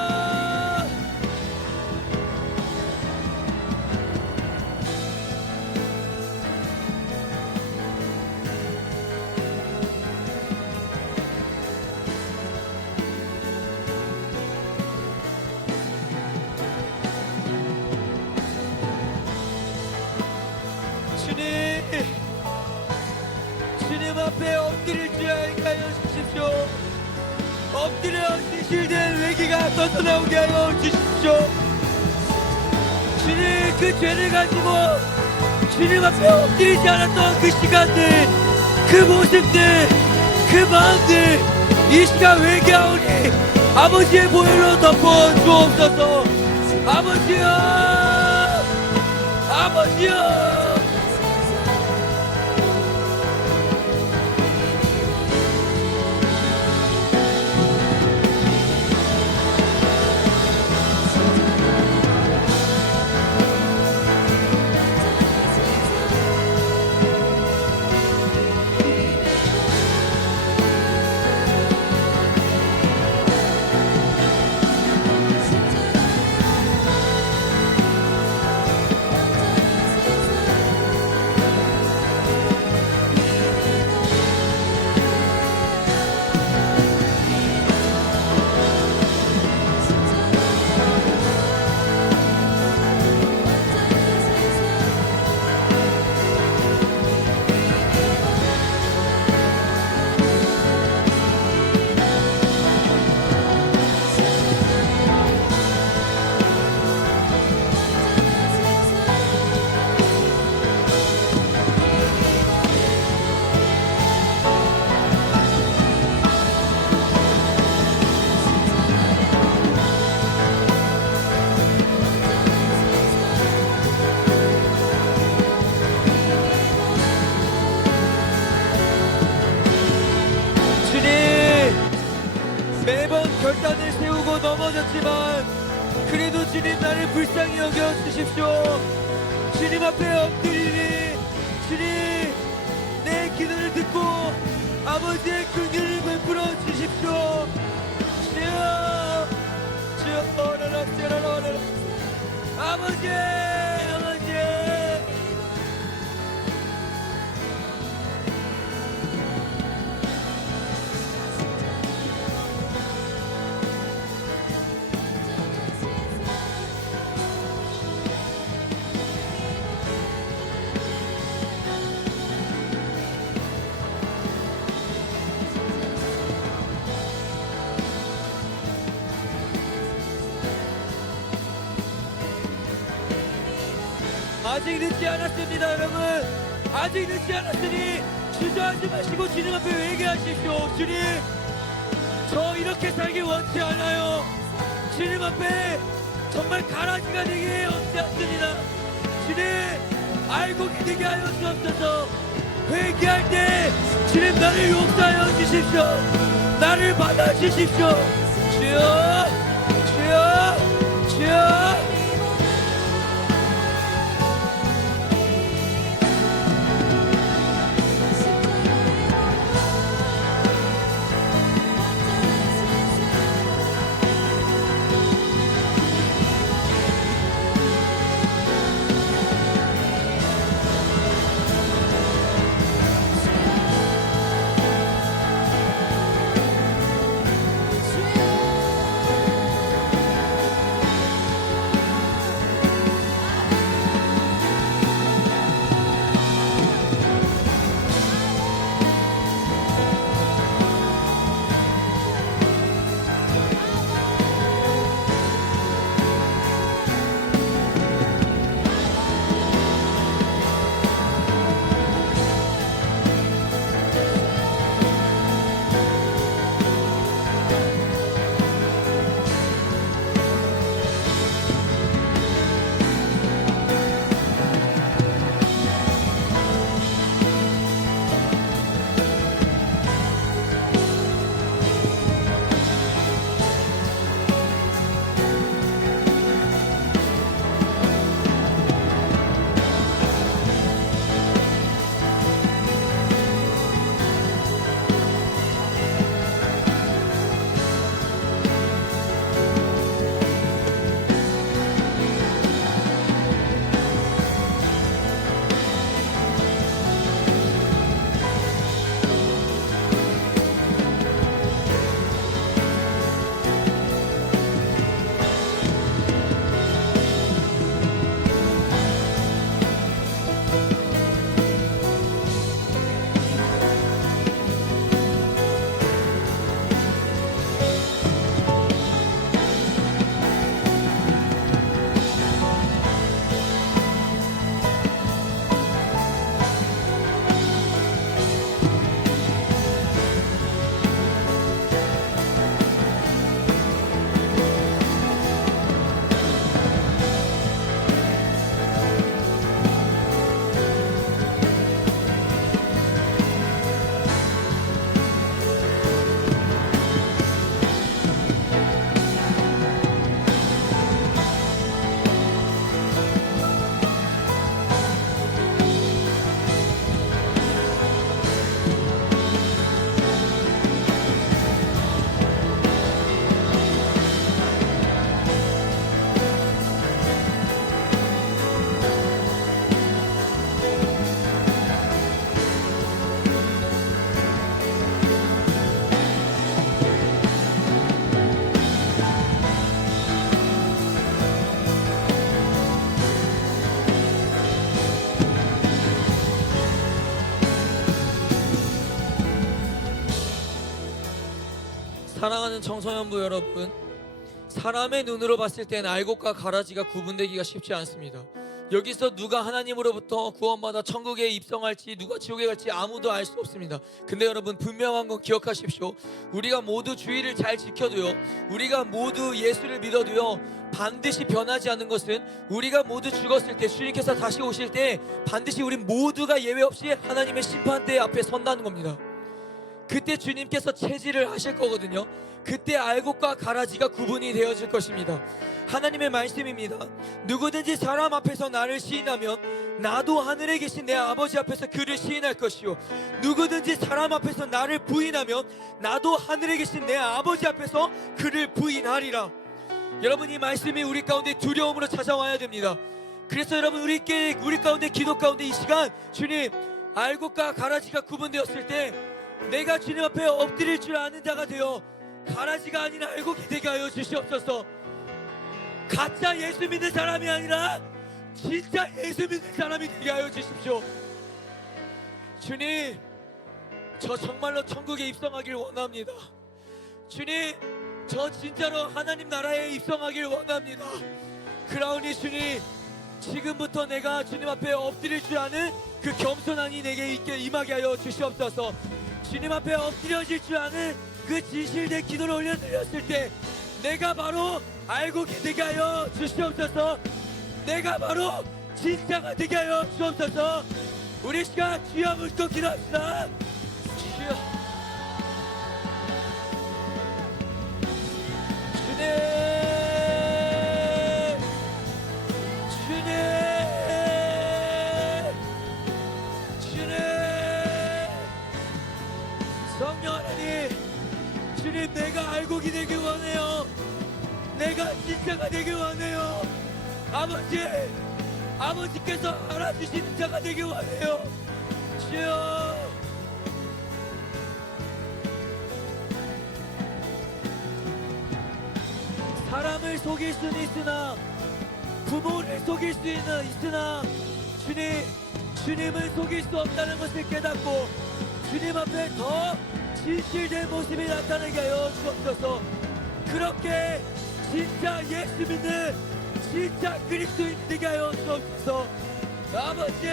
주님 앞에 엎드릴 줄 알게 하여 주십시오. 엎드려 진실된 회개가 터져나오게 하여 주십시오. 주님, 그 죄를 가지고 주님 앞에 엎드리지 않았던 그 시간들, 그 모습들, 그 마음들 이 시간 회개하오니 아버지의 보혈로 덮어 주옵소서. 아버지여, 아버지여. 결단을 세우고 넘어졌지만 그래도 주님 나를 불쌍히 여겨 주십시오. 주님 앞에 엎드리니 주님 내 기도를 듣고 아버지의 긍휼을 베풀어 주십시오. 주여, 주여, 오라라, 주라라, 오라라. 아버지, 아버지. 아직 늦지 않았습니다, 여러분. 아직 늦지 않았으니 주저하지 마시고 주님 앞에 회개하십시오. 주님, 저 이렇게 살기 원치 않아요. 주님 앞에 정말 가라지가 되게 원치 않습니다. 주님, 알고 기되게 하여 주옵소서. 회개할 때 주님 나를 용서하여 주십시오. 나를 받아주십시오. 주여, 주여, 주여. 사랑하는 청소년부 여러분, 사람의 눈으로 봤을 땐 알곡과 가라지가 구분되기가 쉽지 않습니다. 여기서 누가 하나님으로부터 구원받아 천국에 입성할지 누가 지옥에 갈지 아무도 알 수 없습니다. 근데 여러분, 분명한 건 기억하십시오. 우리가 모두 주의를 잘 지켜도요, 우리가 모두 예수를 믿어도요, 반드시 변하지 않는 것은 우리가 모두 죽었을 때, 주님께서 다시 오실 때 반드시 우리 모두가 예외 없이 하나님의 심판대 앞에 선다는 겁니다. 그때 주님께서 체질을 하실 거거든요. 그때 알곡과 가라지가 구분이 되어질 것입니다. 하나님의 말씀입니다. 누구든지 사람 앞에서 나를 시인하면 나도 하늘에 계신 내 아버지 앞에서 그를 시인할 것이요, 누구든지 사람 앞에서 나를 부인하면 나도 하늘에 계신 내 아버지 앞에서 그를 부인하리라. 여러분, 이 말씀이 우리 가운데 두려움으로 찾아와야 됩니다. 그래서 여러분, 우리 가운데, 기도 가운데 이 시간, 주님, 알곡과 가라지가 구분되었을 때 내가 주님 앞에 엎드릴 줄 아는 자가 되어 가라지가 아닌 알곡이 되게 하여 주시옵소서. 가짜 예수 믿는 사람이 아니라 진짜 예수 믿는 사람이 되게 하여 주십시오. 주님, 저 정말로 천국에 입성하길 원합니다. 주님, 저 진짜로 하나님 나라에 입성하길 원합니다. 그러니 주님, 지금부터 내가 주님 앞에 엎드릴 줄 아는 그 겸손함이 내게 있게 임하게 하여 주시옵소서. 주님 앞에 엎드려질 줄 아는 그 진실된 기도를 올려드렸을 때 내가 바로 알곡이 되게 하여 주시옵소서. 내가 바로 진짜가 되게 하여 주옵소서. 우리 시간 주여 묻고 기도합시다. 주여, 성령 하나님, 주님, 내가 알곡이 되길 원해요. 내가 진짜가 되길 원해요. 아버지께서 알아주시는 자가 되길 원해요. 주여, 사람을 속일 수는 있으나, 부모를 속일 수는 있으나 주님을 속일 수 없다는 것을 깨닫고 주님 앞에 더 진실된 모습이 나타나게 하여 주옵소서. 그렇게 진짜 예수 믿는 진짜 그리스도인 되게 하여 주옵소서. 아버지,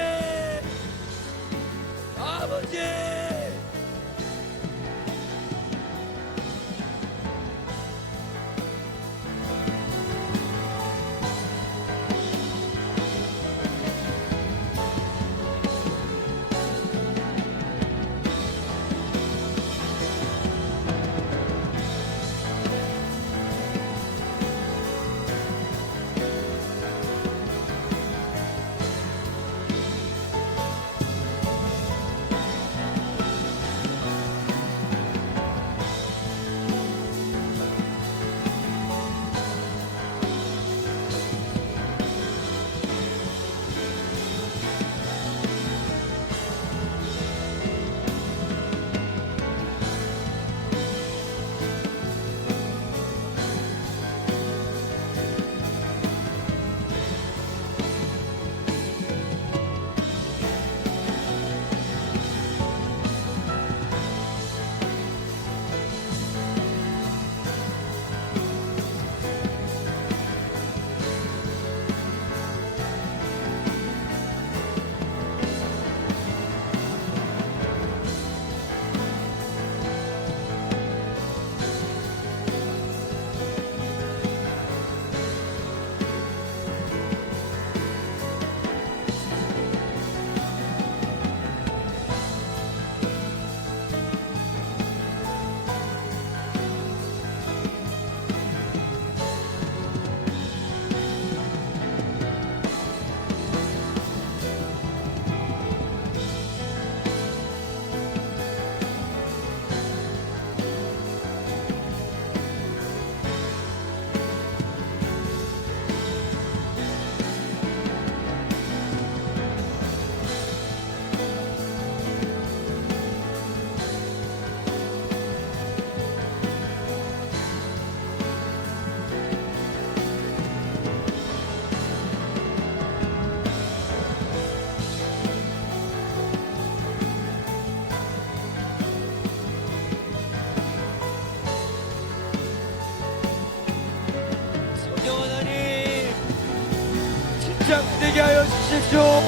하여 주십시오.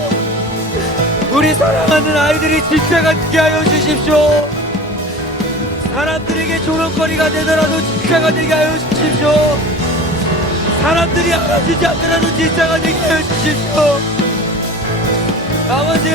우리 사랑하는 아이들이 진짜가 되게 하여 주십시오. 사람들에게 조롱거리가 되더라도 진짜가 되게 하여 주십시오. 사람들이 알아주지 않더라도 진짜가 되게 하여 주십시오. 아버지,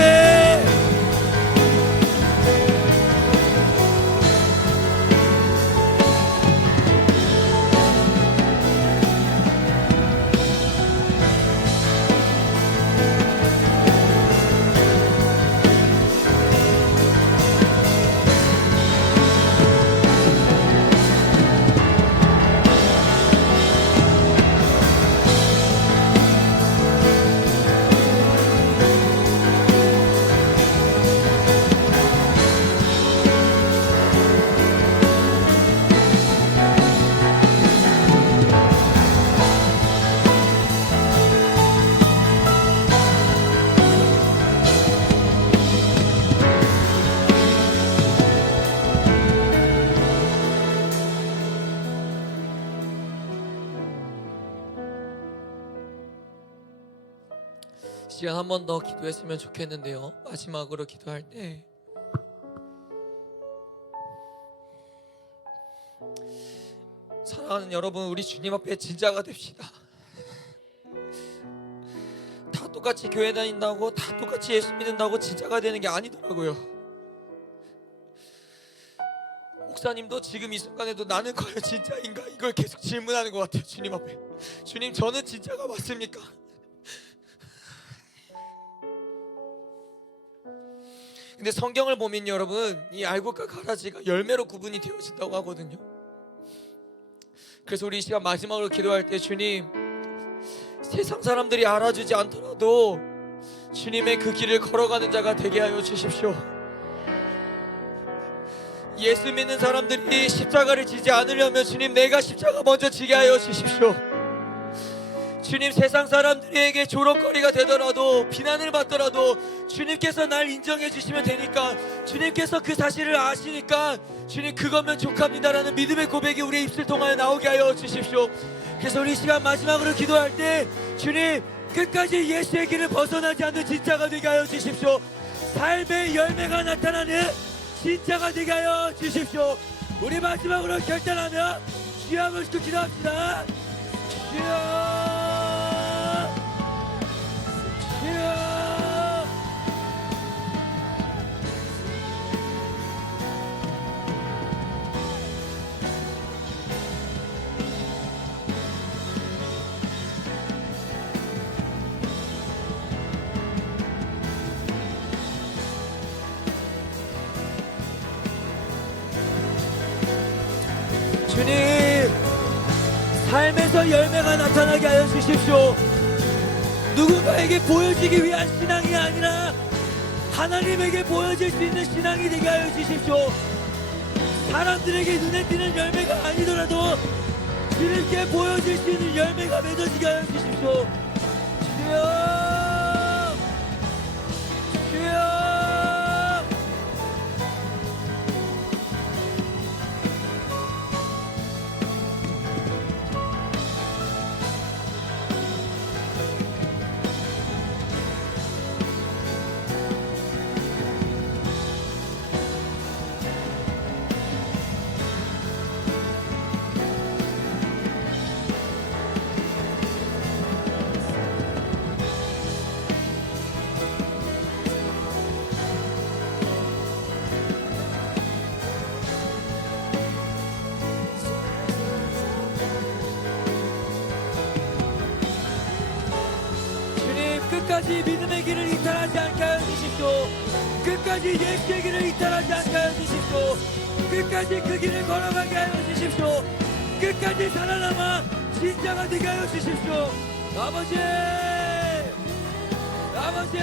시간 한 번 더 기도했으면 좋겠는데요. 마지막으로 기도할 때 사랑하는 여러분, 우리 주님 앞에 진짜가 됩시다. 다 똑같이 교회 다닌다고, 다 똑같이 예수 믿는다고 진짜가 되는 게 아니더라고요. 목사님도 지금 이 순간에도 나는 과연 진짜인가 이걸 계속 질문하는 것 같아요. 주님 앞에, 주님 저는 진짜가 맞습니까? 근데 성경을 보면 여러분, 이 알곡과 가라지가 열매로 구분이 되어진다고 하거든요. 그래서 우리 이 시간 마지막으로 기도할 때, 주님, 세상 사람들이 알아주지 않더라도 주님의 그 길을 걸어가는 자가 되게 하여 주십시오. 예수 믿는 사람들이 십자가를 지지 않으려면 주님, 내가 십자가 먼저 지게 하여 주십시오. 주님, 세상 사람들에게 조롱거리가 되더라도, 비난을 받더라도 주님께서 날 인정해 주시면 되니까, 주님께서 그 사실을 아시니까 주님 그거면 족합니다라는 믿음의 고백이 우리의 입술 통하여 나오게 하여 주십시오. 그래서 우리 시간 마지막으로 기도할 때, 주님 끝까지 예수의 길을 벗어나지 않는 진짜가 되게 하여 주십시오. 삶의 열매가 나타나는 진짜가 되게 하여 주십시오. 우리 마지막으로 결단하며 주여 한번 기도합시다. 주여, 주님, 삶에서 열매가 나타나게 하여 주십시오. 누군가에게 보여지기 위한 신앙이 아니라 하나님에게 보여질 수 있는 신앙이 되게 하여 주십시오. 사람들에게 눈에 띄는 열매가 아니더라도 주님께 보여질 수 있는 열매가 맺어지게 하여 주십시오. 주여, 주여. 끝까지 믿음의 길을 이탈하지 않게 하여 주십시오. 끝까지 예수의 길을 이탈하지 않게 하여 주십시오. 끝까지 그 길을 걸어가게 하여 주십시오. 끝까지 살아남아 진짜가 되게 하여 주십시오. 아버지, 아버지,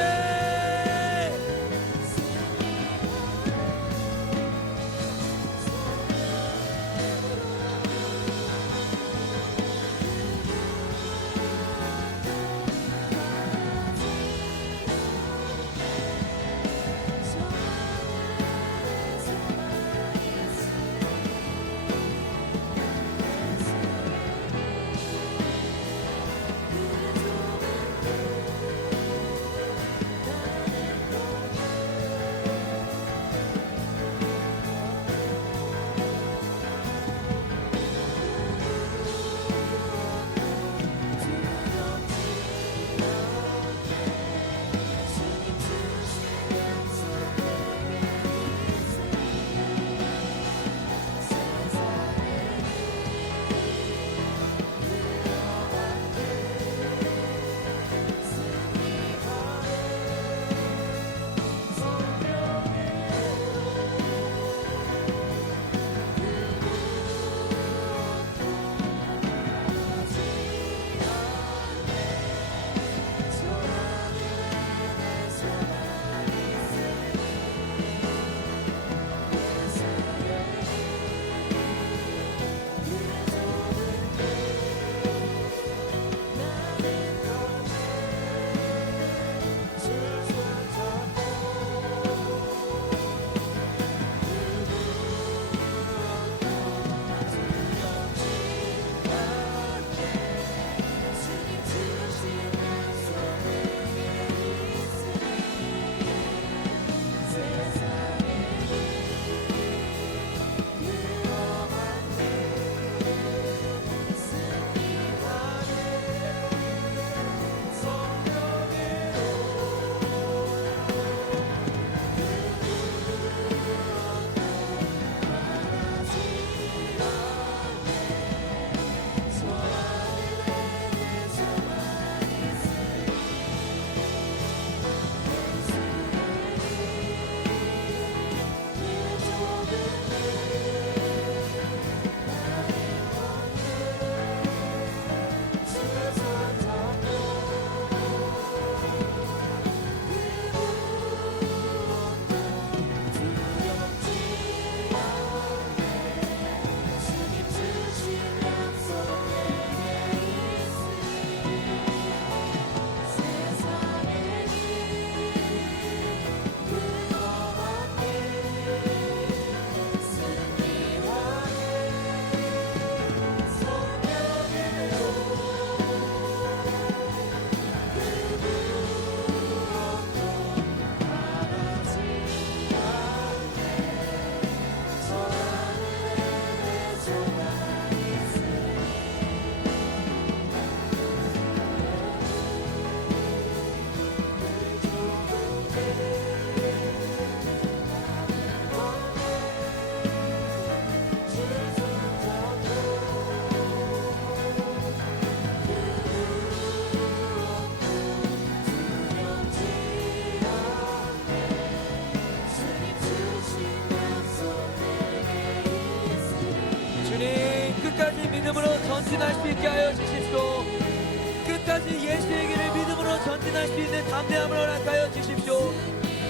아버지 예수의 길을 믿음으로 전진할 수 있는 담대함을 허락하여 주십시오.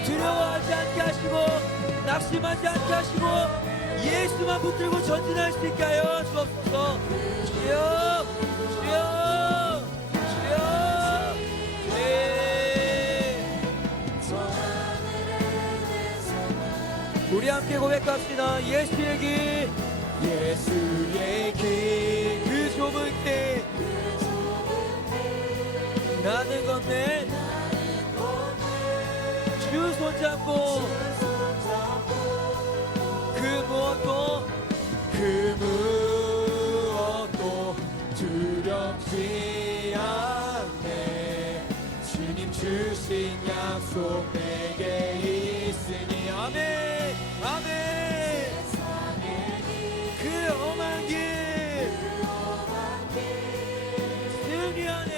두려워하지 않게 하시고 낙심하지 않게 하시고 예수만 붙들고 전진할 수 있게 하여 주옵소서. 주여 주여 주여. 네. 우리 함께 고백합시다. 예수의 길 예수의 길 그 좁은 길 나는 건네 주 손잡고 그 무엇도 두렵지 않네. 주님 주신 약속 내게 있으니 아멘 아멘. 그 험한 길 승리하네.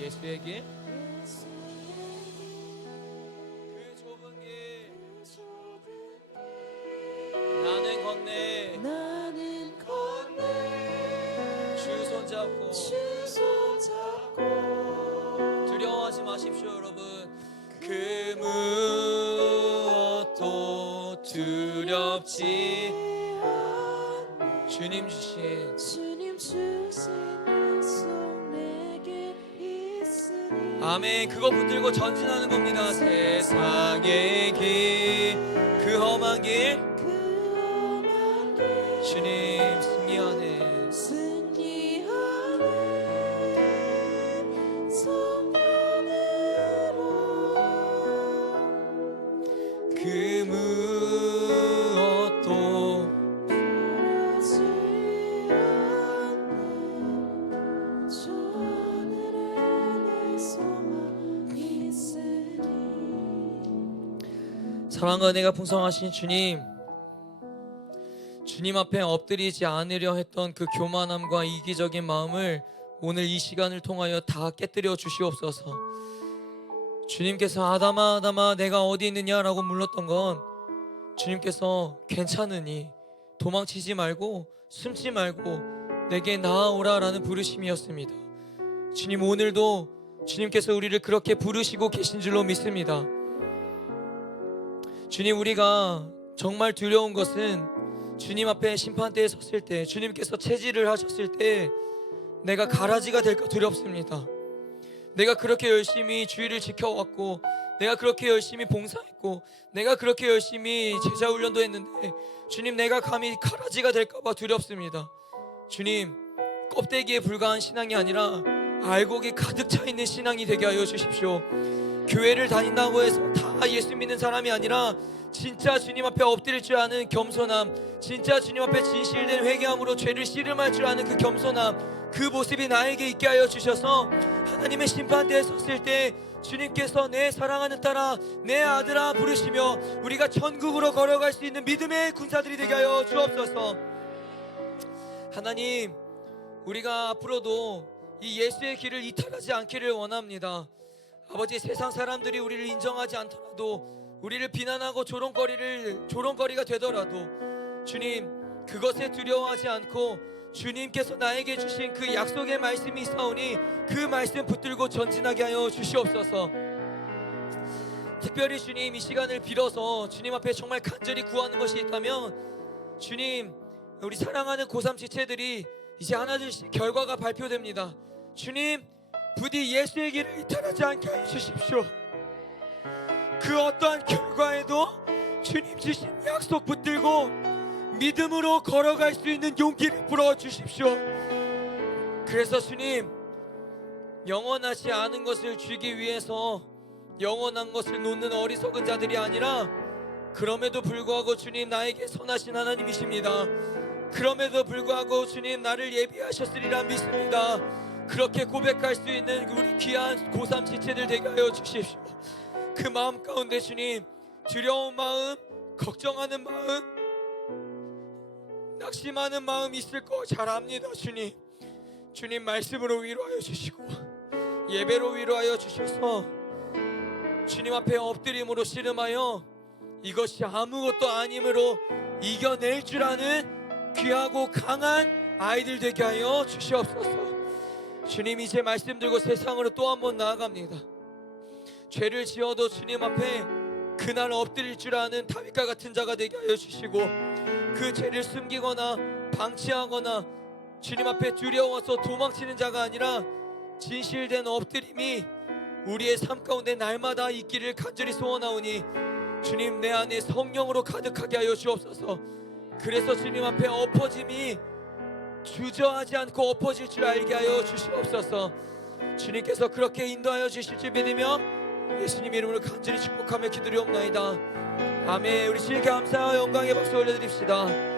예수의 길 그 좁은 길 나는 건네 주 손잡고 두려워하지 마십시오 여러분. 그 무엇도 두렵지 주님 주신 아멘. 그거 붙들고 전진하는 겁니다. 세상의 길 그 험한 길 주님 승리하네. 그 무엇도 사랑과 은혜가 풍성하신 주님, 주님 앞에 엎드리지 않으려 했던 그 교만함과 이기적인 마음을 오늘 이 시간을 통하여 다 깨뜨려 주시옵소서. 주님께서 아담아 아담아 내가 어디 있느냐라고 물렀던 건 주님께서 괜찮으니 도망치지 말고 숨지 말고 내게 나아오라라는 부르심이었습니다. 주님, 오늘도 주님께서 우리를 그렇게 부르시고 계신 줄로 믿습니다. 주님, 우리가 정말 두려운 것은 주님 앞에 심판대에 섰을 때, 주님께서 체질을 하셨을 때 내가 가라지가 될까 두렵습니다. 내가 그렇게 열심히 주의를 지켜왔고, 내가 그렇게 열심히 봉사했고, 내가 그렇게 열심히 제자훈련도 했는데 주님, 내가 감히 가라지가 될까봐 두렵습니다. 주님, 껍데기에 불과한 신앙이 아니라 알곡이 가득 차 있는 신앙이 되게 하여 주십시오. 교회를 다닌다고 해서 다 예수 믿는 사람이 아니라 진짜 주님 앞에 엎드릴 줄 아는 겸손함, 진짜 주님 앞에 진실된 회개함으로 죄를 씨름할 줄 아는 그 겸손함, 그 모습이 나에게 있게 하여 주셔서 하나님의 심판대에 섰을 때 주님께서 내 사랑하는 딸아, 내 아들아 부르시며 우리가 천국으로 걸어갈 수 있는 믿음의 군사들이 되게 하여 주옵소서. 하나님, 우리가 앞으로도 이 예수의 길을 이탈하지 않기를 원합니다. 아버지, 세상 사람들이 우리를 인정하지 않더라도, 우리를 비난하고 조롱거리가 되더라도 주님, 그것에 두려워하지 않고 주님께서 나에게 주신 그 약속의 말씀이 있사오니 그 말씀 붙들고 전진하게 하여 주시옵소서. 특별히 주님, 이 시간을 빌어서 주님 앞에 정말 간절히 구하는 것이 있다면, 주님, 우리 사랑하는 고3 지체들이 이제 하나둘씩 결과가 발표됩니다. 주님, 부디 예수의 길을 이탈하지 않게 해주십시오. 그 어떠한 결과에도 주님 주신 약속 붙들고 믿음으로 걸어갈 수 있는 용기를 불어주십시오. 그래서 주님, 영원하지 않은 것을 주기 위해서 영원한 것을 놓는 어리석은 자들이 아니라, 그럼에도 불구하고 주님, 나에게 선하신 하나님이십니다. 그럼에도 불구하고 주님, 나를 예비하셨으리라 믿습니다. 그렇게 고백할 수 있는 우리 귀한 고3 지체들 되게 하여 주십시오. 그 마음 가운데 주님, 두려운 마음, 걱정하는 마음, 낙심하는 마음 있을 거 잘 압니다. 주님, 주님 말씀으로 위로하여 주시고 예배로 위로하여 주셔서 주님 앞에 엎드림으로 씨름하여 이것이 아무것도 아님으로 이겨낼 줄 아는 귀하고 강한 아이들 되게 하여 주시옵소서. 주님, 이제 말씀 들고 세상으로 또 한 번 나아갑니다. 죄를 지어도 주님 앞에 그날 엎드릴 줄 아는 다윗과 같은 자가 되게 하여 주시고, 그 죄를 숨기거나 방치하거나 주님 앞에 두려워서 도망치는 자가 아니라 진실된 엎드림이 우리의 삶 가운데 날마다 있기를 간절히 소원하오니 주님, 내 안에 성령으로 가득하게 하여 주옵소서. 그래서 주님 앞에 엎어짐이 주저하지 않고 엎어질 줄 알게 하여 주시옵소서. 주님께서 그렇게 인도하여 주실 줄 믿으며 예수님 이름으로 간절히 축복하며 기도리옵나이다. 아멘. 우리 주님께 감사와 영광의 박수 올려드립시다.